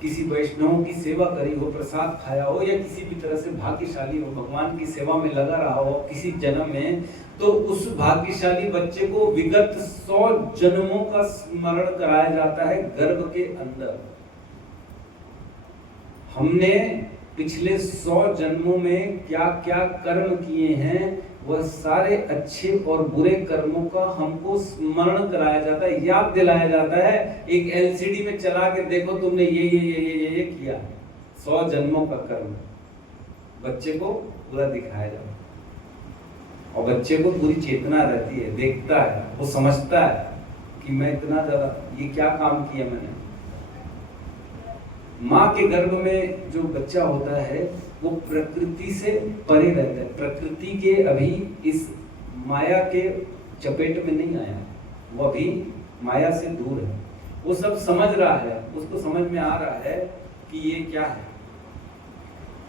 किसी वैष्णव की सेवा करी हो, प्रसाद खाया हो, या किसी भी तरह से भाग्यशाली हो, भगवान की सेवा में लगा रहा हो किसी जन्म में, तो उस भाग्यशाली बच्चे को विगत 100 जन्मों का स्मरण कराया जाता है गर्भ के अंदर। हमने पिछले 100 जन्मों में क्या क्या कर्म किए हैं, वह सारे अच्छे और बुरे कर्मों का हमको स्मरण कराया जाता है, याद दिलाया जाता है। एक एलसीडी में चला के देखो तुमने ये किया, 100 जन्मों का कर्म बच्चे को पूरा दिखाया जाता है। और बच्चे को पूरी चेतना रहती है, देखता है, वो समझता है कि मैं इतना ज्यादा ये क्या काम किया मैंने। माँ के गर्भ में जो बच्चा होता है वो प्रकृति से परे रहता है, प्रकृति के अभी इस माया के चपेट में नहीं आया, वो अभी माया से दूर है, वो सब समझ रहा है, उसको समझ में आ रहा है कि ये क्या है।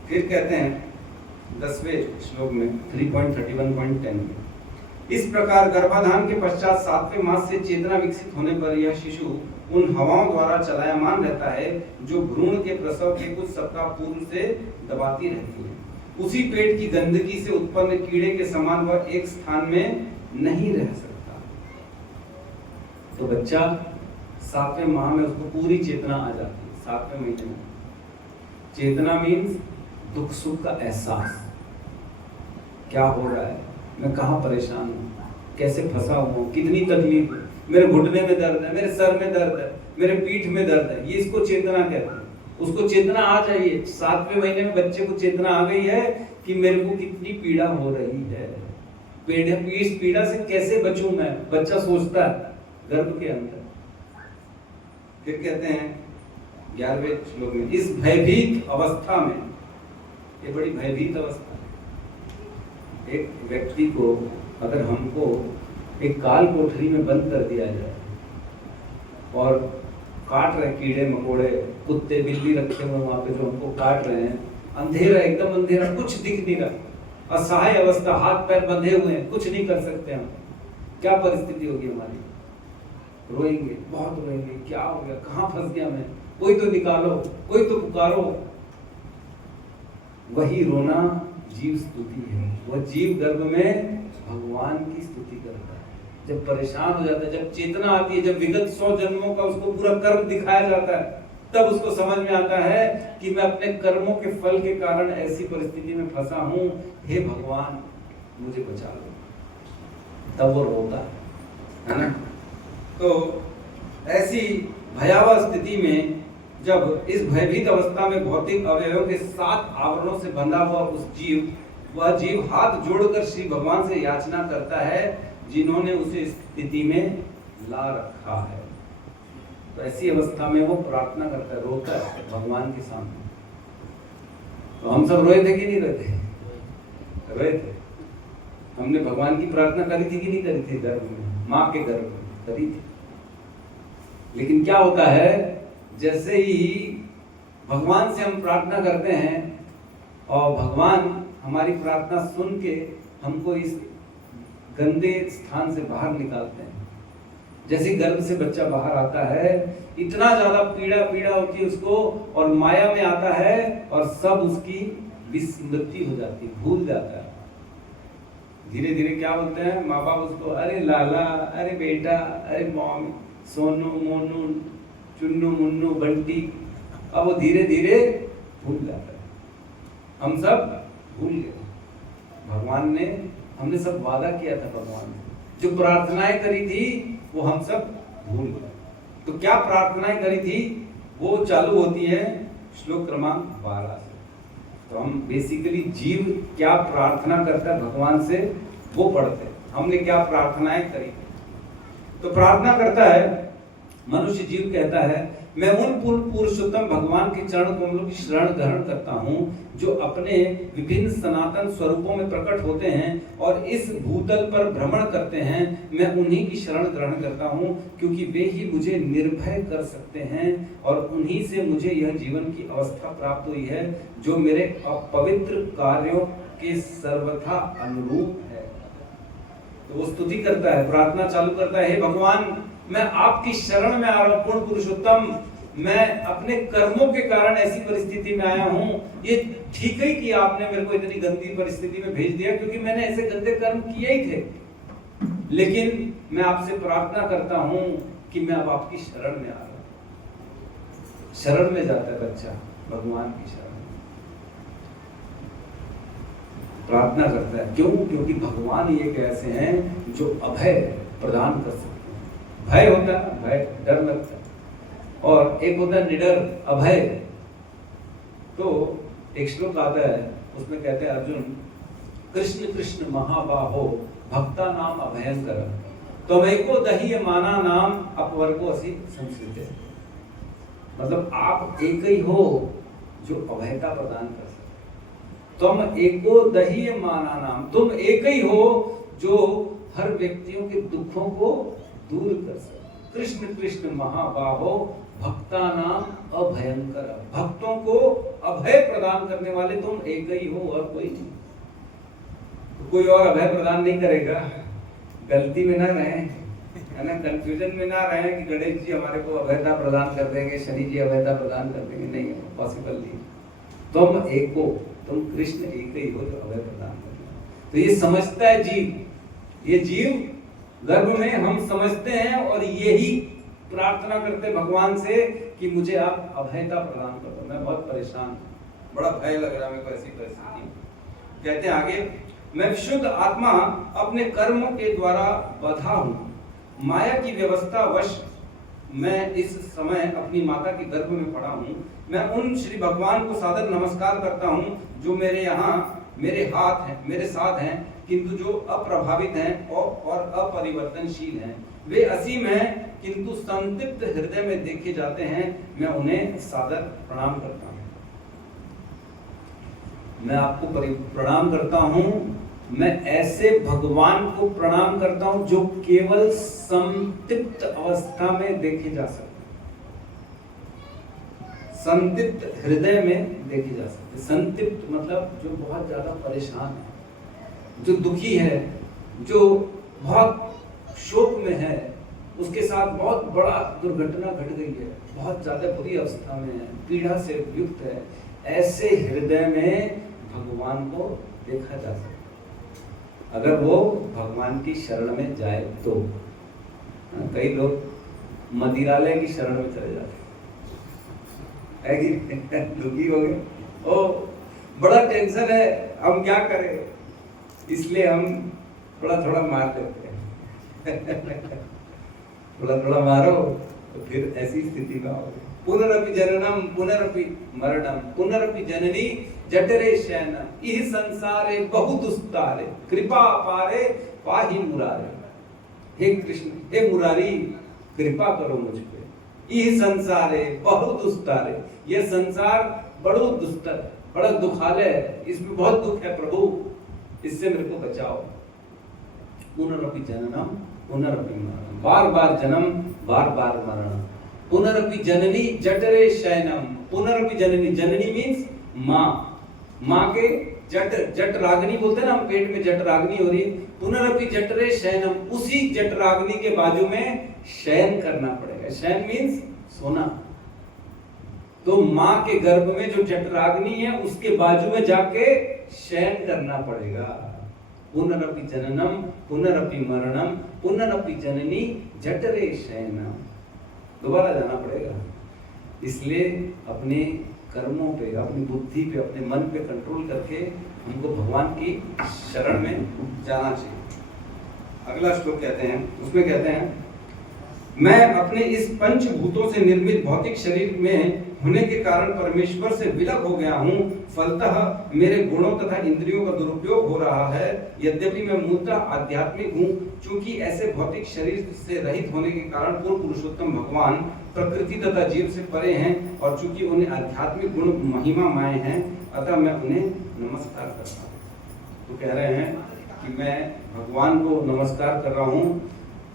फिर कहते हैं 10वें श्लोक में 3.31.10 में, इस प्रकार गर्भाधान के पश्चात 7वें मास से चेतना विकसित होने पर यह शिशु उन हवाओं द्वारा चलायमान रहता है जो भ्रूण के प्रसव के कुछ सप्ताह पूर्व से दबाती रहती है। उसी पेट की गंदगी से उत्पन्न कीड़े के समान वह एक स्थान में नहीं रह सकता। तो बच्चा 7वें माह में उसको पूरी चेतना आ जाती है। 7वें महीने में चेतना मीन्स दुख सुख का एहसास, क्या हो रहा है, मैं कहाँ परेशान हूँ, कैसे फंसा हुआ हूँ, कितनी तकलीफ है, मेरे घुटने में दर्द है, मेरे सर में दर्द है, मेरे पीठ में दर्द है, ये इसको चेतना कहते हैं। उसको चेतना आ जाइए, 7वें महीने में बच्चे को चेतना आ गई है कि मेरे को कितनी पीड़ा हो रही है, इस पीड़ा से कैसे बचूं मैं, बच्चा सोचता है गर्भ के अंदर। फिर कहते हैं 11वें श्लोक में, इस भयभीत अवस्था में, ये बड़ी भयभीत अवस्था है। एक व्यक्ति को अगर हमको एक काल कोठरी में बंद कर दिया जाए और काट रहे कीड़े मकोड़े, कुत्ते बिल्ली रखे हुए वहां पे जो हमको काट रहे हैं, अंधेरा, एकदम अंधेरा, कुछ दिख नहीं रहा, असहाय अवस्था, हाथ पैर बंधे हुए हैं, कुछ नहीं कर सकते हम। क्या परिस्थिति होगी हमारी? रोएंगे, बहुत रोएंगे, क्या हो गया, कहाँ फंस गया मैं, कोई तो निकालो, कोई तो पुकारो। वही रोना जीव स्तुति है। वह जीव गर्भ में भगवान की स्तुति करता है। जब परेशान हो जाता है, जब चेतना आती है, जब विगत 100 जन्मों का उसको पूरा कर्म दिखाया जाता है, तब उसको समझ में आता है कि मैं अपने कर्मों के फल के कारण ऐसी परिस्थिति में फंसा हूं, हे भगवान मुझे बचा लो। तब वो रोता है ना। तो ऐसी भयावह स्थिति में जब इस भयभीत अवस्था में भौतिक अवयवों के 7 आवरणों से बंधा हुआ वह जीव हाथ जोड़कर श्री भगवान से याचना करता है, जिन्होंने उसे स्थिति में ला रखा है। तो ऐसी अवस्था में वो प्रार्थना करता है, रोता है भगवान के सामने। तो हम सब रोए थे कि नहीं रोए थे? रोए थे। हमने भगवान की प्रार्थना करी थी कि नहीं करी थी? गर्भ में, माँ के गर्भ में करी थी। लेकिन क्या होता है, जैसे ही भगवान से हम प्रार्थना करते हैं और भगवान हमारी प्रार्थना सुन के हमको इस गंदे स्थान से बाहर निकालते हैं। जैसे गर्भ से बच्चा बाहर आता है, इतना ज्यादा पीड़ा होती है उसको, और माया में आता है और सब उसकी विस्मृति हो जाती है, भूल जाता है। धीरे धीरे क्या बोलते हैं माँ बाप उसको, अरे लाला, अरे बेटा, अरे मॉम, सोनू मोनू, चुन्नू मुन्नू बंटी। अब वो धीरे धीरे भूल जाता है। हम सब भूल गए। भगवान ने, हमने सब वादा किया था भगवान से, जो प्रार्थनाएं करी थी वो हम सब भूल गए। तो क्या प्रार्थनाएं करी थी वो चालू होती है श्लोक क्रमांक 12 से। तो हम बेसिकली जीव क्या प्रार्थना करता है भगवान से वो पढ़ते हैं। हमने क्या प्रार्थनाएं करी। तो प्रार्थना करता है मनुष्य जीव, कहता है, मैं उन पुरुषोत्तम भगवान के चरण कमलों की शरण ग्रहण करता हूँ, जो अपने विभिन्न सनातन स्वरूपों में प्रकट होते हैं और इस भूतल पर भ्रमण करते हैं। मैं उन्हीं की शरण ग्रहण करता हूँ, क्योंकि वे ही मुझे निर्भय कर सकते हैं और उन्हीं से मुझे यह जीवन की अवस्था प्राप्त हुई है, जो मेरे अपवित्र कार्यों के सर्वथा अनुरूप है। तो वो स्तुति करता है, प्रार्थना चालू करता है, हे भगवान, मैं आपकी शरण में आ रहा हूं, पूर्ण पुरुषोत्तम। मैं अपने कर्मों के कारण ऐसी परिस्थिति में आया हूं। ये ठीक है कि आपने मेरे को इतनी गंदी परिस्थिति में भेज दिया, क्योंकि मैंने ऐसे गंदे कर्म किए ही थे। लेकिन मैं आपसे प्रार्थना करता हूं कि मैं अब आपकी शरण में आ रहा हूं। शरण में जाता है बच्चा भगवान की शरण में, प्रार्थना करता है। क्यों? क्योंकि भगवान ये ऐसे हैं जो अभय प्रदान कर सकते हैं। भय होता है, भय, डर लगता है, और एक होता है निडर, अभय। तो एक श्लोक आता है, उसमें कहते हैं अर्जुन, कृष्ण कृष्ण महाबाहो भक्ता नाम अभयंकर, त्वमेको दह्य माना नाम अपवर्गो असि संस्कृते। मतलब आप एक ही हो जो अभयता प्रदान कर सकते। तुम एको दह्य माना नाम, तुम एक ही हो जो हर व्यक्तियों के दुखों को दूर कर सकते। कृष्ण कृष्ण महाबाहो भक्ता नाम अभयंकर, भक्तों को अभय प्रदान करने वाले तुम एक ही हो और कोई नहीं। तो कोई और अभय प्रदान नहीं करेगा। गलती में ना रहें, है ना, कंफ्यूजन में ना रहें कि गणेश जी हमारे को अभयता प्रदान कर देंगे, शनि जी अभयता प्रदान कर देंगे। नहीं, पॉसिबल नहीं। तुम एक हो, तुम कृष्ण एक ही हो जो अभय प्रदान करेंगे। तो ये समझता है जीव, ये जीव गर्भ में हम समझते हैं और यही प्रार्थना करते भगवान से कि मुझे आप अभयता प्रदान कर दो, मैं बहुत परेशान, बड़ा भय लग रहा है मेरे को ऐसी परिस्थिति। कहते हैं आगे, मैं शुद्ध आत्मा अपने कर्मों के द्वारा बंधा हूँ, माया की व्यवस्था वश मैं इस समय अपनी माता के गर्भ में पड़ा हूँ। मैं उन श्री भगवान को सादर नमस्कार करता हूँ जो मेरे यहाँ मेरे हाथ हैं, मेरे साथ हैं, किंतु जो अप्रभावित हैं और अपरिवर्तनशील हैं। वे असीम हैं किंतु संतृप्त हृदय में देखे जाते हैं। मैं उन्हें सादर प्रणाम करता हूँ। मैं आपको प्रणाम करता हूँ मैं ऐसे भगवान को प्रणाम करता हूं जो केवल संतृप्त अवस्था में देखे जा सकते, संतृप्त हृदय में देखे जा सकते। संतृप्त मतलब जो बहुत ज्यादा परेशान है, जो दुखी है, जो बहुत शोक में है, उसके साथ बहुत बड़ा दुर्घटना घट गई है, बहुत ज्यादा बुरी अवस्था में है, पीड़ा से युक्त है, ऐसे हृदय में भगवान को देखा जा सकता अगर वो भगवान की शरण में जाए तो। कई लोग मदिरालय की शरण में चले जाते हैं, दुखी हो गए, ओ बड़ा टेंशन है, हम क्या करें, इसलिए हम थोड़ा थोड़ा मार देते हैं थोड़ा थोड़ा मारो तो फिर ऐसी स्थिति में आओगे। पुनरपि जननम पुनरपि मरणम पुनरपि जननी जठरे शयनम इह संसारे बहु दुस्तारे कृपा पारे पाहि मुरारे। हे कृष्ण, हे मुरारी, कृपा करो मुझ पे। इह संसारे बहु दुस्तारे, ये संसार बड़ो दुस्तर, बड़ा दुखालय है, इसमें बहुत दुख है प्रभु, इससे मेरे को बचाओ। पुनरपि जननम पुनरपि मरणम, बार बार जन्म बार बार मरण। पुनरपि जननी जठरे शयनम, पुनरपि जननी, जननी मीन्स माँ, माँ के जट रागनी बोलते हैं ना, हम पेट में जट रागनी हो रही है। पुनरपि जठरे शयनम, उसी जट रागनी के बाजू में शयन करना पड़ेगा। शयन मीन्स सोना। तो माँ के गर्भ में जो जट रागनी है उसके बाजू में जाके शयन करना पड़ेगा। पुनरपि जननम पुनरपि मरणम पुनरपि जननी जठरे शयनम, दोबारा जाना पड़ेगा। इसलिए अपने कर्मों पे, अपनी बुद्धि पे, अपने मन पे कंट्रोल करके हमको भगवान की शरण में जाना चाहिए। अगला श्लोक कहते हैं, उसमें कहते हैं, मैं अपने इस पंचभूतों से निर्मित भौतिक शरीर में होने के कारण परमेश्वर से विलग हो गया हूँ। फलतः मेरे गुणों तथा इंद्रियों का दुरुपयोग हो रहा है। यद्यपि मैं मूलतः आध्यात्मिक हूँ, चूंकि ऐसे भौतिक शरीर से रहित होने के कारण पूर्ण पुरुषोत्तम भगवान प्रकृति तथा जीव से परे हैं, और चूंकि उन्हें आध्यात्मिक गुण महिमा माए हैं, अतः मैं उन्हें नमस्कार करता हूँ। तो कह रहे हैं कि मैं भगवान को नमस्कार कर रहा हूँ,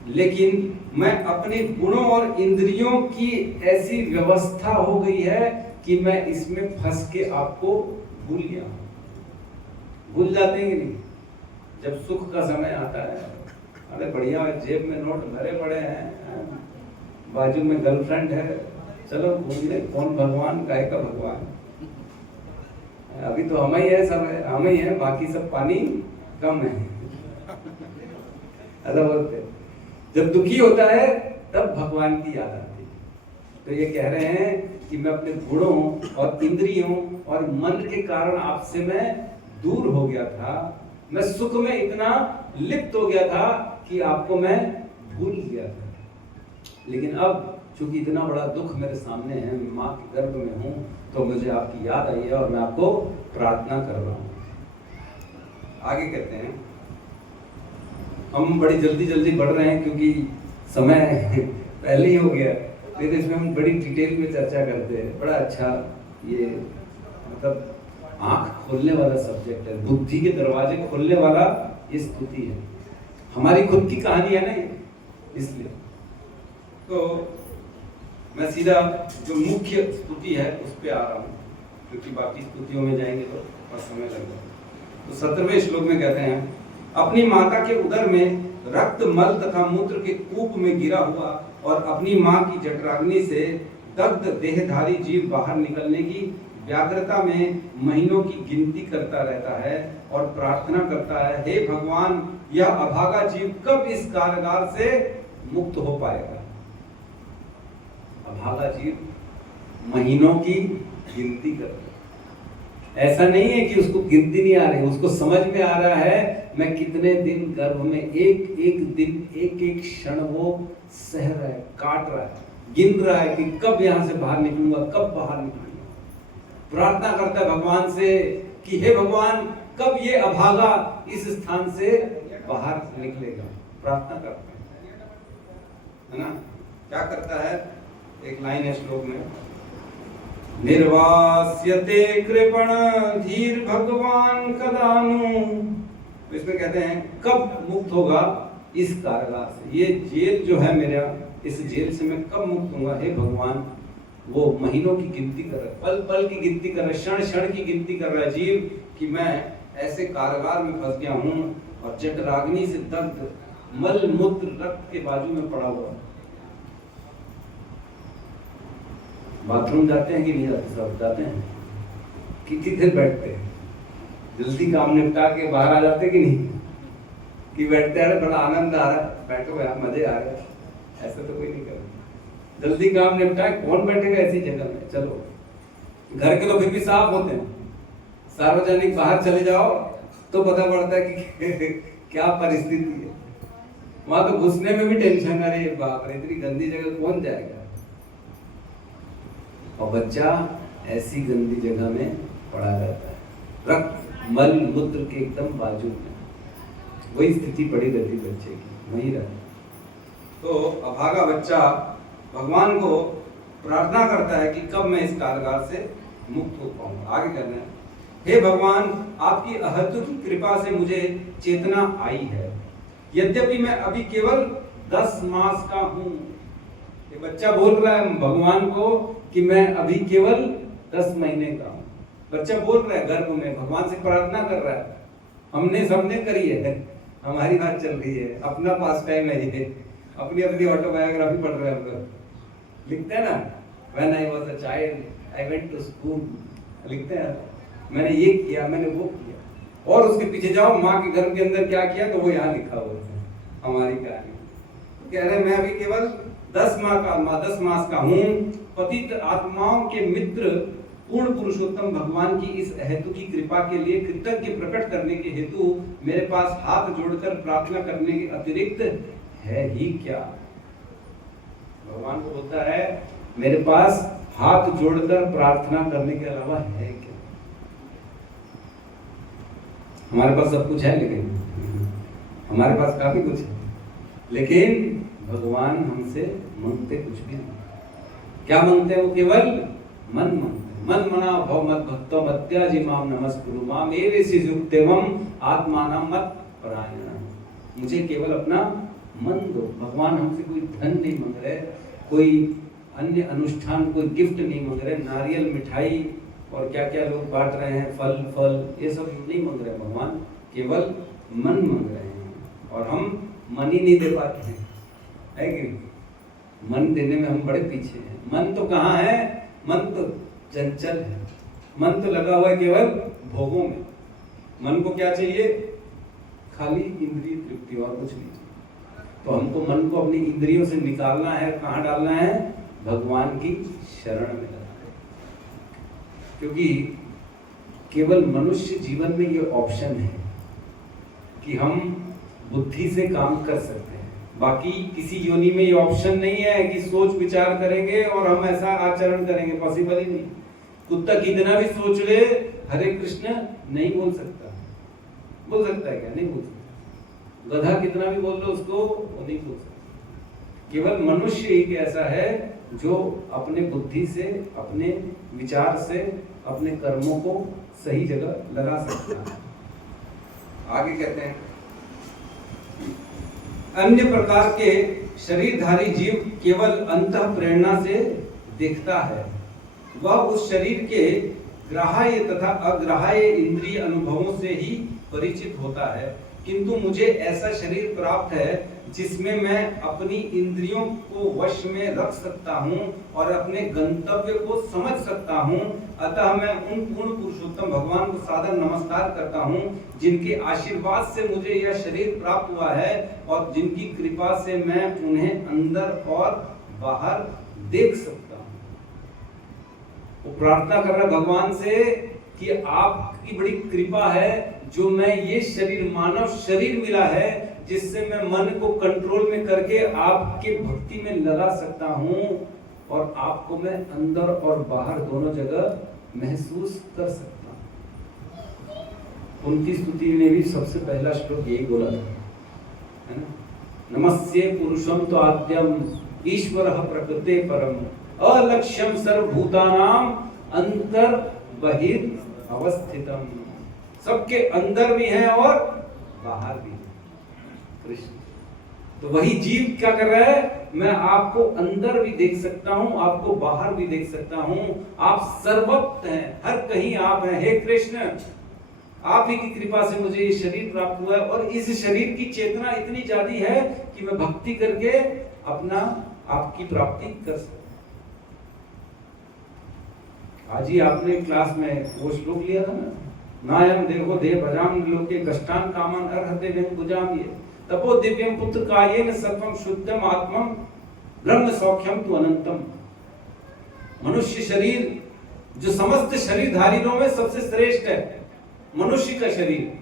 लेकिन मैं अपने गुणों और इंद्रियों की ऐसी व्यवस्था हो गई है कि मैं इसमें फंस के आपको भूल गया। भूल जाते हैं कि नहीं? जब सुख का समय आता है, अरे बढ़िया जेब में नोट भरे पड़े हैं, बाजू में गर्लफ्रेंड है, चलो घूमने, कौन भगवान, काय का भगवान, अभी तो हम ही है, सब हम ही है, बाकी सब पानी कम है ऐसा बोलते। जब दुखी होता है तब भगवान की याद आती है। तो ये कह रहे हैं कि मैं अपने गुणों और इंद्रियों और मन के कारण आपसे मैं दूर हो गया था, मैं सुख में इतना लिप्त हो गया था कि आपको मैं भूल गया था। लेकिन अब चूंकि इतना बड़ा दुख मेरे सामने है, मैं माँ के गर्भ में हूँ, तो मुझे आपकी याद आई है और मैं आपको प्रार्थना कर रहा हूँ। आगे कहते हैं, हम बड़ी जल्दी जल्दी बढ़ रहे हैं क्योंकि समय पहले ही हो गया, लेकिन इसमें हम बड़ी डिटेल में चर्चा करते हैं। बड़ा अच्छा, ये मतलब आंख खोलने वाला सब्जेक्ट है, बुद्धि के दरवाजे खोलने वाला ये स्तुति है। हमारी खुद की कहानी है ना ये, इसलिए तो मैं सीधा जो मुख्य स्तुति है उस पे आ रहा हूँ, क्योंकि बाकी स्तुतियों में जाएंगे तो थोड़ा समय लगेगा। तो 17वें श्लोक में कहते हैं, अपनी माता के उदर में रक्त, मल तथा मूत्र के कूप में गिरा हुआ और अपनी माँ की जठराग्नि से दग्ध देहधारी जीव बाहर निकलने की व्याग्रता में महीनों की गिनती करता रहता है और प्रार्थना करता है, हे भगवान, यह अभागा जीव कब इस कारागार से मुक्त हो पाएगा। अभागा जीव महीनों की गिनती कर रहा है। ऐसा नहीं है कि उसको गिनती नहीं आ रही, उसको समझ में आ रहा है मैं कितने दिन गर्भ में, एक एक दिन, एक एक क्षण वो सह रहा है, काट रहा है, गिन रहा है कि कब यहाँ से बाहर निकलूंगा, कब बाहर निकलूंगा। प्रार्थना करता है भगवान से कि हे भगवान, कब ये अभागा इस स्थान से बाहर निकलेगा। प्रार्थना करता है ना। क्या करता है, एक लाइन है श्लोक में, निर्वास्यते कृपण धीर भगवान कदानु तो इसमें कहते हैं कब मुक्त होगा इस कारागार से, ये जेल जो है मेरा, इस जेल से मैं कब मुक्त होऊंगा। हे भगवान, वो महीनों की गिनती कर रहा है, पल पल की गिनती कर रहा है, क्षण क्षण की गिनती कर रहा है जीव कि मैं ऐसे कारागार में फंस गया हूँ और जठराग्नि से दग्ध मल मूत्र रक्त के बाजू में पड़ा हुआ। बाथरूम जाते हैं कि नहीं जाते? सब जाते हैं। कितनी देर बैठते हैं? जल्दी काम निपटा के बाहर आ जाते कि नहीं? कि बैठते हैं बड़ा आनंद आ रहा है, बैठो यार मजे आ रहे हैं, ऐसा तो कोई नहीं करता। जल्दी काम निपटा, कौन बैठेगा ऐसी जगह में? चलो, घर के तो फिर भी साफ होते हैं, सार्वजनिक बाहर चले जाओ तो पता पड़ता है कि क्या परिस्थिति है। वहां तो घुसने में भी टेंशन, अरे बाप रे इतनी गंदी जगह कौन जाएगा। और बच्चा ऐसी गंदी जगह में पड़ा रहता है, रक्त मल मूत्र के एकदम बाजू में, वही स्थिति पड़ी रहती बच्चे की, वही रहता। तो अभागा बच्चा भगवान को प्रार्थना करता है कि कब मैं इस कारागार से मुक्त हो पाऊंगा। आगे कहते हैं, हे भगवान, आपकी अहतुक कृपा से मुझे चेतना आई है, यद्यपि मैं अभी केवल 10 मास का हूं। ये बच्चा बोल रहा है भगवान को कि मैं अभी केवल 10 महीने का हूं। बच्चा बोल रहा है गर्भ में, भगवान से प्रार्थना कर रहा है। हमने सबने करी है, हमारी बात चल रही है, अपना पास टाइम है ये, अपनी अपनी ऑटोबायोग्राफी पढ़ रहे हैं हम लोग। लिखते हैं ना, when I was a child I went to school, लिखते हैं मैंने ये किया, मैंने वो किया। और उसके पीछे जाओ माँ के गर्भ के अंदर क्या किया, तो वो यहाँ लिखा हुआ है हमारी कहानी। तो कह रहे मैं अभी केवल 10 मास का हूँ। पतित आत्माओं के मित्र पूर्ण पुरुषोत्तम भगवान की इस हेतु की कृपा के लिए कृतज्ञ प्रकट करने के हेतु मेरे पास हाथ जोड़कर प्रार्थना करने के अतिरिक्त है ही क्या। भगवान को होता है मेरे पास हाथ जोड़कर प्रार्थना करने के अलावा है क्या। हमारे पास सब कुछ है, लेकिन हमारे पास काफी कुछ है, लेकिन भगवान हमसे मांगते कुछ भी नहीं। क्या मांगते हैं वो? केवल मन मांगते। मन मना भव मत भक्तो मत्याजिमाम नमस्कुरु माम एवेसि युक्तेवम आत्मानं मत परायणः। मुझे केवल अपना मन दो। भगवान हमसे कोई धन नहीं मांग रहे, कोई अन्य अनुष्ठान, कोई गिफ्ट नहीं मांग रहे, नारियल मिठाई और क्या क्या लोग बांट रहे हैं, फल ये सब नहीं मांग रहे। भगवान केवल मन मांग रहे हैं और हम मन ही नहीं दे पाते हैं, है कि नहीं? मन देने में हम बड़े पीछे हैं। मन तो कहाँ है? मन तो चंचल है, मन तो लगा हुआ है केवल भोगों में। मन को क्या चाहिए? खाली इंद्रिय तृप्ति और कुछ नहीं। तो हमको मन को अपनी इंद्रियों से निकालना है, कहाँ डालना है? भगवान की शरण में डालना है। क्योंकि केवल मनुष्य जीवन में ये ऑप्शन है कि हम बुद्धि से काम कर सकते हैं, बाकी किसी योनि में ये ऑप्शन नहीं है कि सोच विचार करेंगे और हम ऐसा आचरण करेंगे, पॉसिबल ही नहीं। कुत्ता कितना भी सोच ले हरे कृष्ण नहीं बोल सकता। बोल सकता है क्या? नहीं बोल सकता। गधा कितना भी बोल लो उसको, वो नहीं बोल सकता। केवल मनुष्य एक ऐसा है जो अपने बुद्धि से, अपने विचार से अपने कर्मों को सही जगह लगा सकता है। आगे कहते हैं, अन्य प्रकार के शरीरधारी जीव केवल अंतः प्रेरणा से देखता है। वह उस शरीर के ग्राह्य तथा अग्राह्य इंद्रिय अनुभवों से ही परिचित होता है, किंतु मुझे ऐसा शरीर प्राप्त है जिसमें मैं अपनी इंद्रियों को वश में रख सकता हूँ और अपने गंतव्य को समझ सकता हूँ। अतः मैं उन पूर्ण पुरुषोत्तम भगवान को सादर नमस्कार करता हूँ जिनके आशीर्वाद से मुझे यह शरीर प्राप्त हुआ है और जिनकी कृपा से मैं उन्हें अंदर और बाहर देख सकता हूँ। वो प्रार्थना कर रहा भगवान से कि आपकी बड़ी कृपा है जो मैं ये शरीर, मानव शरीर मिला है जिससे मैं मन को कंट्रोल में करके आपके भक्ति में लगा सकता हूँ और आपको मैं अंदर और बाहर दोनों जगह महसूस कर सकता हूँ। उनकी स्तुति में भी सबसे पहला श्लोक यही बोला था, है ना? नमस्ये पुरुषम तो आद्यम ईश्वरः प्रकृते परम अलक्ष्यम सर्वभूतानां अंतर बहिर् अवस्थितम। सबके अंदर भी है और बाहर भी कृष्ण। तो वही जीव क्या कर रहा है, मैं आपको अंदर भी देख सकता हूं, आपको बाहर भी देख सकता हूं, आप सर्वत्र हैं, हर कहीं आप हैं। हे कृष्ण, आप ही की कृपा से मुझे ये शरीर प्राप्त हुआ है और इस शरीर की चेतना इतनी ज्यादा है कि मैं भक्ति करके अपना आपकी प्राप्ति कर सकता। आज ही आपने क्लास में वो श्लोक लिया था ना, नायम देहो देह भजाम लोके कष्टान कामान अर्हते व्यं भुजाम, ये तपो दिव्यम पुत्र कायेन सर्वम शुद्धम आत्मम ब्रह्म सौख्यम तु अनंतम। मनुष्य शरीर जो समस्त शरीरधारियों में सबसे श्रेष्ठ है, मनुष्य का शरीर,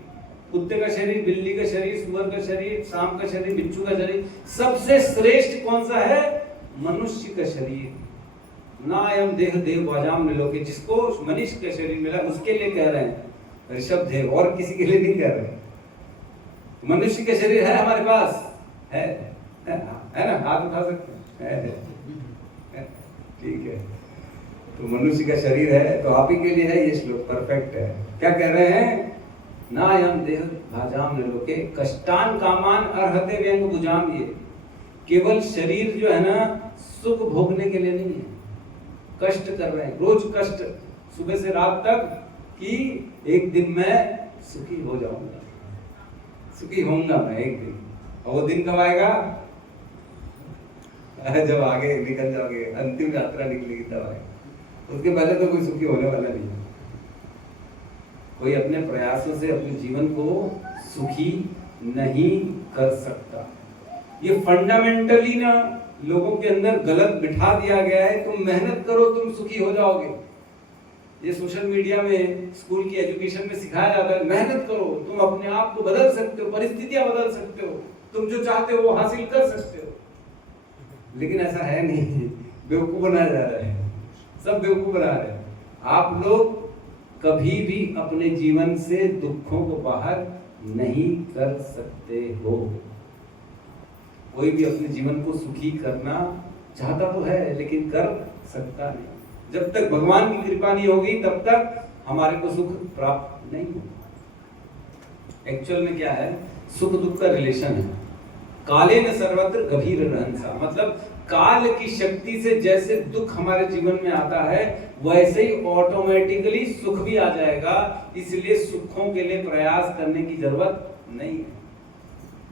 कुत्ते का शरीर, बिल्ली का शरीर, सुअर का शरीर, सांप का शरीर, बिच्छू का शरीर, सबसे श्रेष्ठ कौन सा है, मनुष्य का शरीर। नायम देह देव वाजाम लोके, जिसको मनुष्य का शरीर मिला उसके लिए कह रहे हैं ऋषभ देव, और किसी के लिए नहीं कह रहे। मनुष्य का शरीर है हमारे पास, है ना, हाथ उठा सकते हैं, ठीक है। तो मनुष्य का शरीर है, तो आप ही के लिए है ये श्लोक, परफेक्ट है। क्या कह रहे हैं, नायम देह भाजाम लोके कष्टान कामान अर्हते व्यंग भुजाम, ये केवल शरीर जो है ना सुख भोगने के लिए नहीं है, कष्ट कर रहे हैं, रोज कष्ट सुबह से रात तक, कि एक दिन मैं सुखी हो जाऊंगा, सुखी होऊंगा मैं एक दिन। और वो दिन कब आएगा, जब आगे निकल जाओगे, अंतिम यात्रा निकलेगी तब आएगा। उसके पहले तो कोई सुखी होने वाला नहीं है। कोई अपने प्रयासों से अपने जीवन को सुखी नहीं कर सकता। ये फंडामेंटली ना लोगों के अंदर गलत बिठा दिया गया है, तुम मेहनत करो तुम सुखी हो जाओगे। ये सोशल मीडिया में, स्कूल की एजुकेशन में सिखाया जाता है, मेहनत करो, तुम अपने आप को बदल सकते हो, परिस्थितियां बदल सकते हो, तुम जो चाहते हो वो हासिल कर सकते हो। लेकिन ऐसा है नहीं, बेवकूफ बनाया जा रहा है, सब बेवकूफ बना रहे हैं। आप लोग कभी भी अपने जीवन से दुखों को बाहर नहीं कर सकते हो। कोई भी अपने जीवन को सुखी करना चाहता तो है, लेकिन कर सकता नहीं। जब तक भगवान की कृपा नहीं होगी तब तक हमारे को सुख प्राप्त नहीं होगा। एक्चुअल में क्या है, सुख दुख का रिलेशन है। काले न सर्वत्र गंभीर रहंसा, मतलब काल की शक्ति से जैसे दुख हमारे जीवन में आता है वैसे ही ऑटोमेटिकली सुख भी आ जाएगा। इसलिए सुखों के लिए प्रयास करने की जरूरत नहीं है।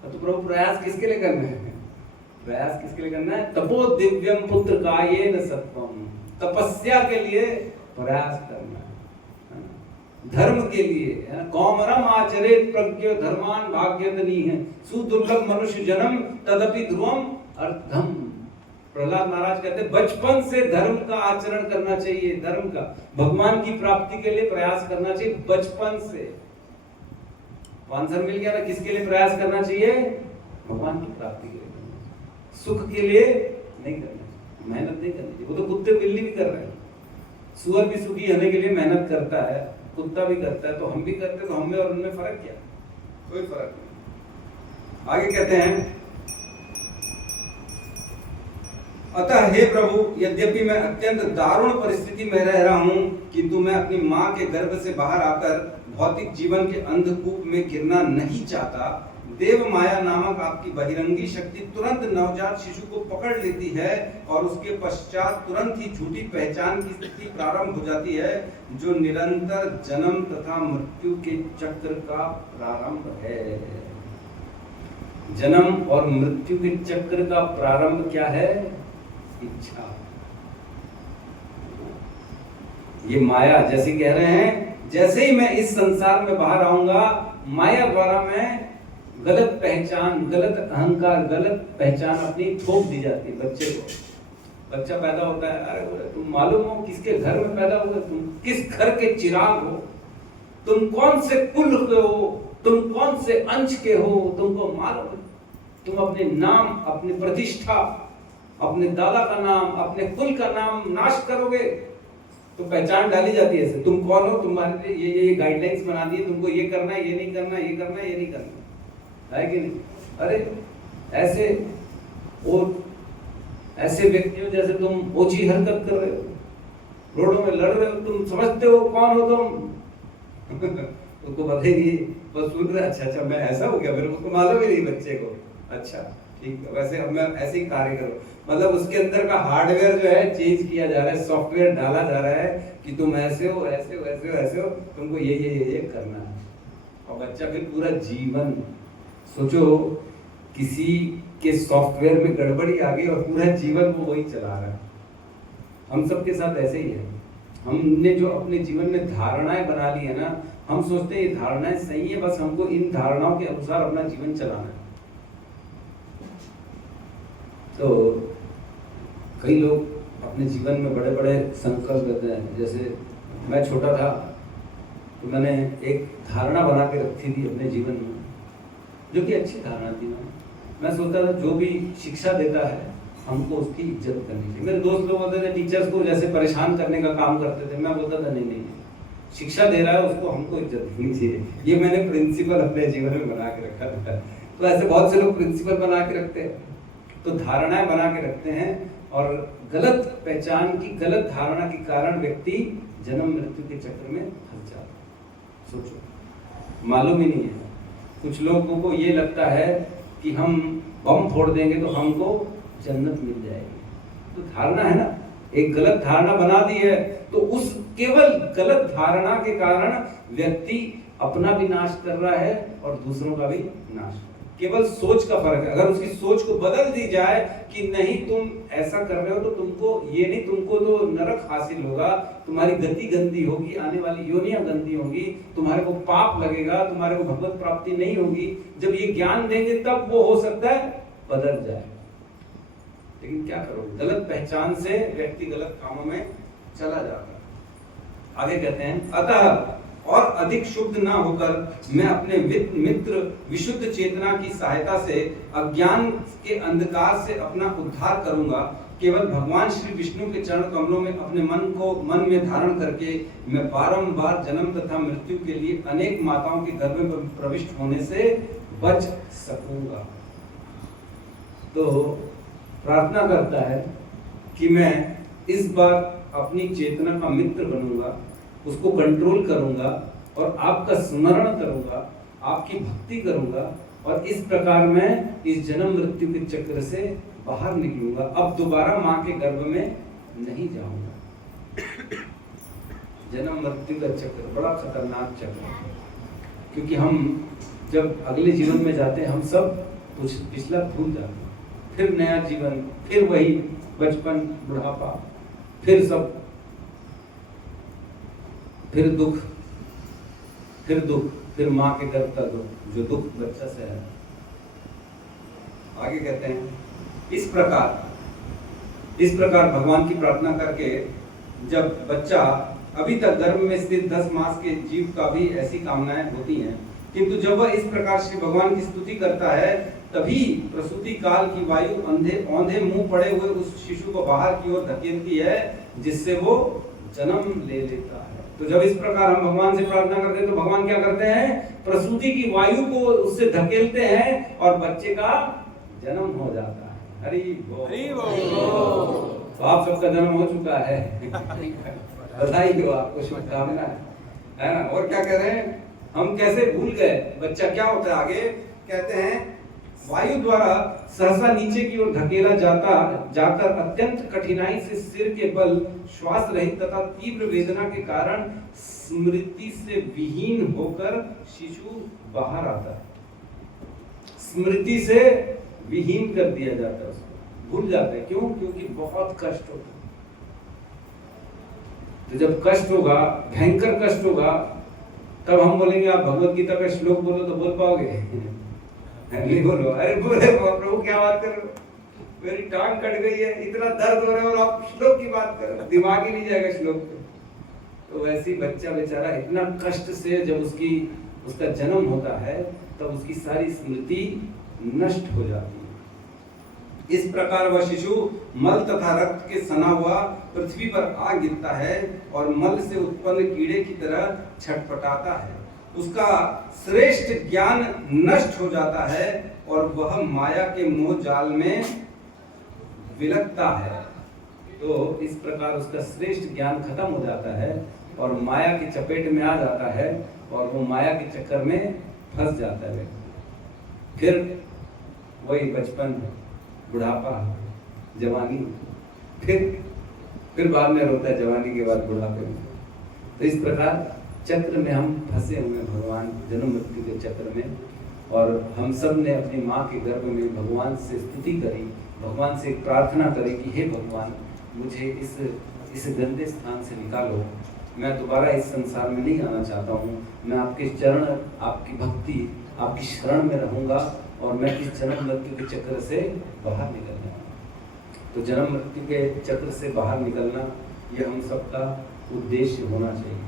तो प्रभु प्रयास किसके लिए करना है, प्रयास किसके लिए करना है, तपो दिव्यम पुत्र कायेन सत्वम, तपस्या के लिए प्रयास करना है, धर्म के लिए। कौमरम आचरेत प्रज्ञ धर्मान भाग्यतनी है, सुदुर्लभ मनुष्य जन्म तदपि ध्रुवम अर्थम। प्रहलाद महाराज कहते हैं बचपन से धर्म का आचरण करना चाहिए, धर्म का, भगवान की प्राप्ति के लिए प्रयास करना चाहिए बचपन से। आंसर मिल गया ना, किसके लिए प्रयास करना चाहिए, भगवान की प्राप्ति के लिए, सुख के लिए नहीं करना, मेहनत नहीं करनी चाहिए। वो तो कुत्ते बिल्ली भी कर रहे हैं, सुअर भी सुखी होने के लिए मेहनत करता है, कुत्ता भी करता है, तो हम भी करते हैं, तो हम में और उनमें फर्क क्या, कोई फर्क नहीं। आगे कहते हैं, अतः हे प्रभु, यद्यपि मैं अत्यंत दारुण परिस्थिति में रह रहा हूं, किंतु मैं अपनी मां के गर्भ से बाहर आकर भौतिक जीवन के अंधकूप में गिरना नहीं चाहता। देव माया नामक आपकी बहिरंगी शक्ति तुरंत नवजात शिशु को पकड़ लेती है और उसके पश्चात तुरंत ही झूठी पहचान की स्थिति प्रारंभ हो जाती है, जो निरंतर जन्म तथा मृत्यु के चक्र का प्रारंभ है। जन्म और मृत्यु के चक्र का प्रारंभ क्या है, इच्छा। ये माया, जैसे कह रहे हैं, जैसे ही मैं इस संसार में बाहर आऊंगा, माया द्वारा मैं गलत पहचान, गलत अहंकार, गलत पहचान अपनी थोप दी जाती है बच्चे को। बच्चा पैदा होता है, अरे बोले तुम मालूम हो किसके घर में पैदा हुए, तुम किस घर के चिराग हो, तुम कौन से कुल के हो, तुम कौन से अंश के हो, तुमको मालूम, तुम अपने नाम, अपनी प्रतिष्ठा, अपने दादा का नाम, अपने कुल का नाम नाश करोगे तो पहचान डाली जाती है ऐसे, तुम कौन हो, तुम्हारे लिए ये गाइडलाइंस बना दी, तुमको ये करना है, ये नहीं करना, ये करना है, ये नहीं करना, है कि नहीं। अरे ऐसे और ऐसे व्यक्तियों जैसे तुम ओछी हरकत कर रहे हो, रोडों में लड़ रहे हो, तुम समझते हो कौन हो तुम तुमको बताएगी, बस सुन रहा अच्छा अच्छा मैं ऐसा हो गया, मेरे को मालूम ही नहीं बच्चे को, अच्छा ठीक है, वैसे अब मैं ऐसे ही कार्य करूँ। मतलब उसके अंदर का हार्डवेयर जो है चेंज किया जा रहा है, सॉफ्टवेयर डाला जा रहा है कि तुम ऐसे हो ऐसे हो ऐसे हो ऐसे हो, तुमको ये करना है। और बच्चा फिर पूरा जीवन, सोचो किसी के सॉफ्टवेयर में गड़बड़ी आ गई और पूरा जीवन वो वही चला रहा है। हम सबके साथ ऐसे ही है। हमने जो अपने जीवन में धारणाएं बना ली है ना, हम सोचते हैं ये धारणाएं सही है, बस हमको इन धारणाओं के अनुसार अपना जीवन चलाना है। तो कई लोग अपने जीवन में बड़े बड़े संकल्प लेते हैं। जैसे मैं छोटा था तो मैंने एक धारणा बना के रखी थी अपने जीवन में, जो कि अच्छी धारणा थी। मैं सोचता था जो भी शिक्षा देता है हमको उसकी इज्जत करनी चाहिए। मेरे दोस्त लोग बोलते थे टीचर्स को जैसे परेशान करने का काम करते थे, मैं बोलता था नहीं, शिक्षा दे रहा है उसको हमको इज्जत देनी चाहिए। ये मैंने प्रिंसिपल अपने जीवन में बना के रखा था। तो ऐसे बहुत से लोग प्रिंसिपल बना के रखते हैं, तो धारणाएं बना के रखते हैं, और गलत पहचान की, गलत धारणा के कारण व्यक्ति जन्म मृत्यु के चक्र में फंस जाता है। सोचो, मालूम ही नहीं है। कुछ लोगों को ये लगता है कि हम बम फोड़ देंगे तो हमको जन्नत मिल जाएगी। तो धारणा है ना, एक गलत धारणा बना दी है, तो उस केवल गलत धारणा के कारण व्यक्ति अपना भी नाश कर रहा है और दूसरों का भी नाश। केवल सोच का फर्क है। अगर उसकी सोच को बदल दी जाए कि नहीं तुम ऐसा कर रहे हो तो तुमको ये नहीं, तुमको तो नरक हासिल होगा, तुम्हारी गति गंदी होगी, आने वाली योनियां गंदी होंगी, तुम्हारे को पाप लगेगा, तुम्हारे को भगवत प्राप्ति नहीं होगी। जब ये ज्ञान देंगे तब वो हो सकता है बदल जाए। लेकिन क्या करोगे, गलत पहचान से व्यक्ति गलत कामों में चला जाता है। आगे कहते हैं, अतः और अधिक शुद्ध ना होकर मैं अपने मित्र विशुद्ध चेतना की सहायता से अज्ञान के अंधकार से अपना उद्धार करूंगा। केवल भगवान श्री विष्णु के चरण कमलों में अपने मन में धारण करके मैं बारंबार जन्म तथा मृत्यु के लिए अनेक माताओं के गर्भ में प्रविष्ट होने से बच सकूंगा। तो प्रार्थना करता है कि मैं इस बार अपनी चेतना का मित्र बनूंगा, उसको कंट्रोल करूंगा और आपका स्मरण करूंगा, आपकी भक्ति करूंगा, और इस प्रकार मैं इस जन्म मृत्यु के चक्र से बाहर निकलूंगा। अब दोबारा मां के गर्भ में नहीं जाऊंगा। जन्म मृत्यु का चक्र बड़ा खतरनाक चक्र है, क्योंकि हम जब अगले जीवन में जाते हैं हम सब कुछ पिछला भूल जाते हैं, फिर नया जीवन, फिर वही बचपन, बुढ़ापा, फिर सब, फिर दुख, फिर माँ के गर्भ का दुख, जो दुख बच्चा से है। आगे कहते हैं, इस प्रकार भगवान की प्रार्थना करके जब बच्चा अभी तक गर्भ में स्थित 10 मास के जीव का भी ऐसी कामनाएं होती हैं, किंतु जब वह इस प्रकार श्री भगवान की स्तुति करता है तभी प्रसूति काल की वायु औंधे मुंह पड़े हुए उस शिशु को बाहर की ओर धकेलती है, जिससे वो जन्म ले लेता है। तो जब इस प्रकार हम भगवान से प्रार्थना करते हैं तो भगवान क्या करते हैं, प्रसूति की वायु को उससे धकेलते हैं और बच्चे का जन्म हो जाता है। हरि बोल। तो आप सबका जन्म हो चुका है, बधाई हो आपको, शुभकामनाएं, है ना। और क्या कह रहे हैं, हम कैसे भूल गए, बच्चा क्या होता है, आगे कहते हैं, वायु द्वारा सहसा नीचे की ओर धकेला जाकर अत्यंत कठिनाई से सिर के बल श्वास रहित तथा तीव्र वेदना के कारण स्मृति से विहीन होकर शिशु बाहर आता है। स्मृति से विहीन कर दिया जाता है, उसको भूल जाते हैं। क्यों? क्योंकि बहुत कष्ट होता है। तो जब कष्ट होगा, भयंकर कष्ट होगा, तब हम बोलेंगे आप भगवत गीता का श्लोक बोलो, तो बोल पाओगे? नहीं बोलो। अरे बोले प्रभु क्या बात कर रहे हो, मेरी टांग कट गई है, इतना दर्द हो रहा है और आप श्लोक की बात कर रहे हो, दिमाग ही नहीं जाएगा श्लोक पे। तो वैसे बच्चा बेचारा इतना कष्ट से जब उसका जन्म होता है तब उसकी सारी स्मृति नष्ट हो जाती है। इस प्रकार वह शिशु मल तथा रक्त के सना हुआ पृथ्वी पर आ गिरता है और मल से उत्पन्न कीड़े की तरह छटपटाता है। उसका श्रेष्ठ ज्ञान नष्ट हो जाता है और वह माया के मोह जाल में विलकता है। तो इस प्रकार उसका श्रेष्ठ ज्ञान खत्म हो जाता है और माया की चपेट में आ जाता है और वो माया के चक्कर में फंस जाता है। फिर वही बचपन, बुढ़ापा, जवानी, फिर बाद में रोता है जवानी के बाद बुढ़ापे में। तो इस प्रकार चक्र में हम फंसे हुए भगवान, जन्म मृत्यु के चक्र में। और हम सब ने अपनी माँ के गर्भ में भगवान से स्तुति करी, भगवान से प्रार्थना करी कि हे भगवान, मुझे इस गंदे स्थान से निकालो, मैं दोबारा इस संसार में नहीं आना चाहता हूँ, मैं आपके चरण, आपकी भक्ति, आपकी शरण में रहूँगा और मैं इस जन्म मृत्यु के चक्र से बाहर निकलना। तो जन्म मृत्यु के चक्र से बाहर निकलना ये हम सबका उद्देश्य होना चाहिए।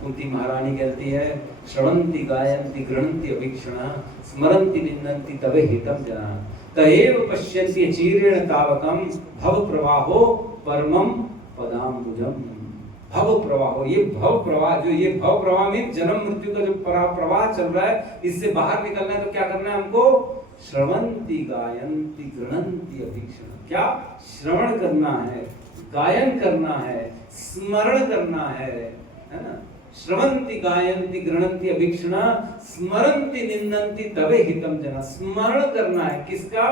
कुंती महारानी कहती है, श्रवंती गायंती गृह्णन्ति अभीक्षणा स्मरन्ति निन्दन्ति तवे हितम जना तएव पश्यन्ति अचिरेण तावकम भव प्रवाहो परमम पदाम्बुजम। भव प्रवाह, ये भव प्रवाह, जो ये भव प्रवाह में जन्म मृत्यु का जो प्रवाह चल रहा है, इससे बाहर निकलना है। तो क्या करना है हमको? श्रवंती गायंती गृह्णन्ति अभीक्षणा। क्या श्रवण करना है, गायन करना है, स्मरण करना है ना? श्रवंती गायंती गृह्णन्ति अभीक्षणा स्मरन्ति निन्दन्ति तवे हितम जना। स्मरण करना है किसका?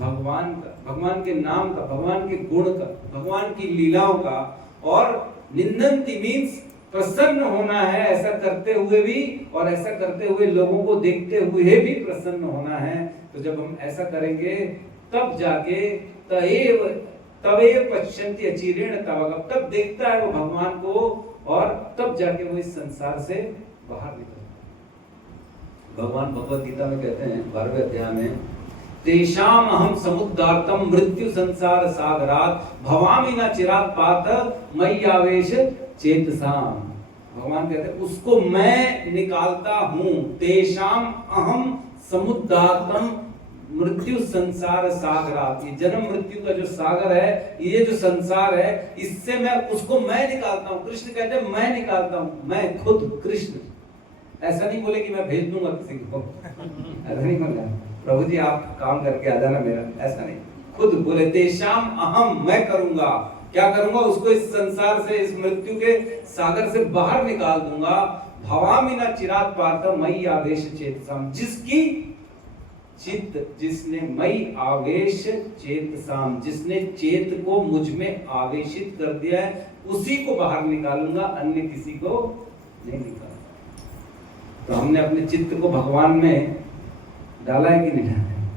भगवान का, भगवान के नाम का, भगवान के गुण का, भगवान की लीलाओं का। और निन्दन्ति मीन्स प्रसन्न होना है ऐसा करते हुए भी, और ऐसा करते हुए लोगों को देखते हुए भी प्रसन्न होना है। तो जब हम ऐसा करेंगे तब जाके तवेव पश्यन्ति अचिरेण तावकम, तब देखता है वो भगवान को और तब जाके वो इस संसार से बाहर निकलता है। भगवान भगवत गीता में कहते हैं 12वें अध्याय में, तेषाम अहम समुद्धार्तम मृत्यु संसार सागरात भवामि न चिरात पात मयि आवेश चेतसाम। भगवान कहते हैं उसको मैं निकालता हूँ। तेषाम अहम समुद्धार्तम मृत्यु संसार सागरात, ये जन्म मृत्यु का जो सागर है, ये जो संसार है, इससे मैं उसको मैं निकालता हूँ। कृष्ण कहते हैं मैं निकालता हूँ, मैं खुद कृष्ण। ऐसा नहीं बोले कि मैं भेज दूंगा किसी को, ऐसा नहीं बोला प्रभु जी आप काम करके आ जाना मेरा, ऐसा नहीं। खुद बोले तेषाम अहम, मैं करूंगा। क्या करूंगा? उसको इस संसार से, इस मृत्यु के सागर से बाहर निकाल दूंगा। भवामि न चिरात पार्थ मयि आवेश चेतसाम, जिसकी चित्त, जिसने मई आवेश चेतसाम, जिसने चेत को मुझ में आवेशित कर दिया है, उसी को बाहर निकालूंगा, अन्य किसी को नहीं निकालूंगा। तो हमने अपने चित्त को भगवान में डाला है कि नहीं डाला है?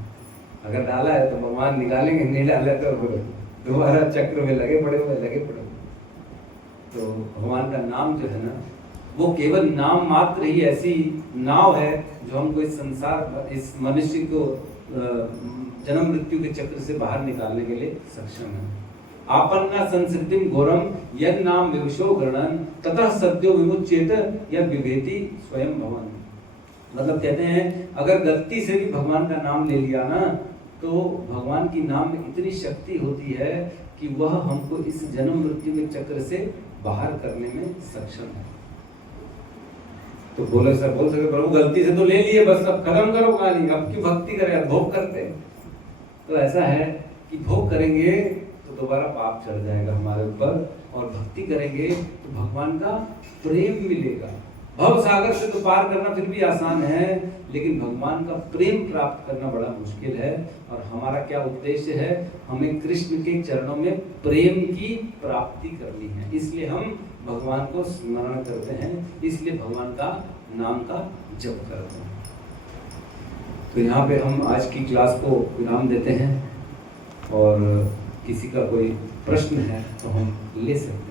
अगर डाला है तो भगवान निकालेंगे, नहीं डाला तो दोबारा चक्र में लगे पड़े। तो भगवान का नाम जो है ना, वो केवल नाम मात्र ही ऐसी नाव है जो हमको इस संसार, इस मनुष्य को जन्म मृत्यु के चक्र से बाहर निकालने के लिए सक्षम है। आपन्ना संस्कृतिम घोरम यद नाम विवशो गणन ततः सद्यो विमुच्येत यद विभेति स्वयं भवन। मतलब कहते हैं अगर गलती से भी भगवान का नाम ले लिया ना, तो भगवान की नाम में इतनी शक्ति होती है कि वह हमको इस जन्म मृत्यु के चक्र से बाहर करने में सक्षम है। तो बोल सके प्रभु गलती से तो ले लिए, बस अब खत्म करो कहानी, अब क्यों भक्ति करें, भोग करते। तो ऐसा है कि भोग करेंगे तो दोबारा पाप चढ़ जाएगा हमारे ऊपर, और भक्ति करेंगे तो भगवान का प्रेम मिलेगा। भव सागर से तो पार करना फिर भी आसान है, लेकिन भगवान का प्रेम प्राप्त करना बड़ा मुश्किल है। और हमारा क्या उद्देश्य है? हमें कृष्ण के चरणों में प्रेम की प्राप्ति करनी है। इसलिए हम भगवान को स्मरण करते हैं, इसलिए भगवान का नाम का जप करते हैं। तो यहाँ पे हम आज की क्लास को विराम देते हैं, और किसी का कोई प्रश्न है तो हम ले सकते हैं।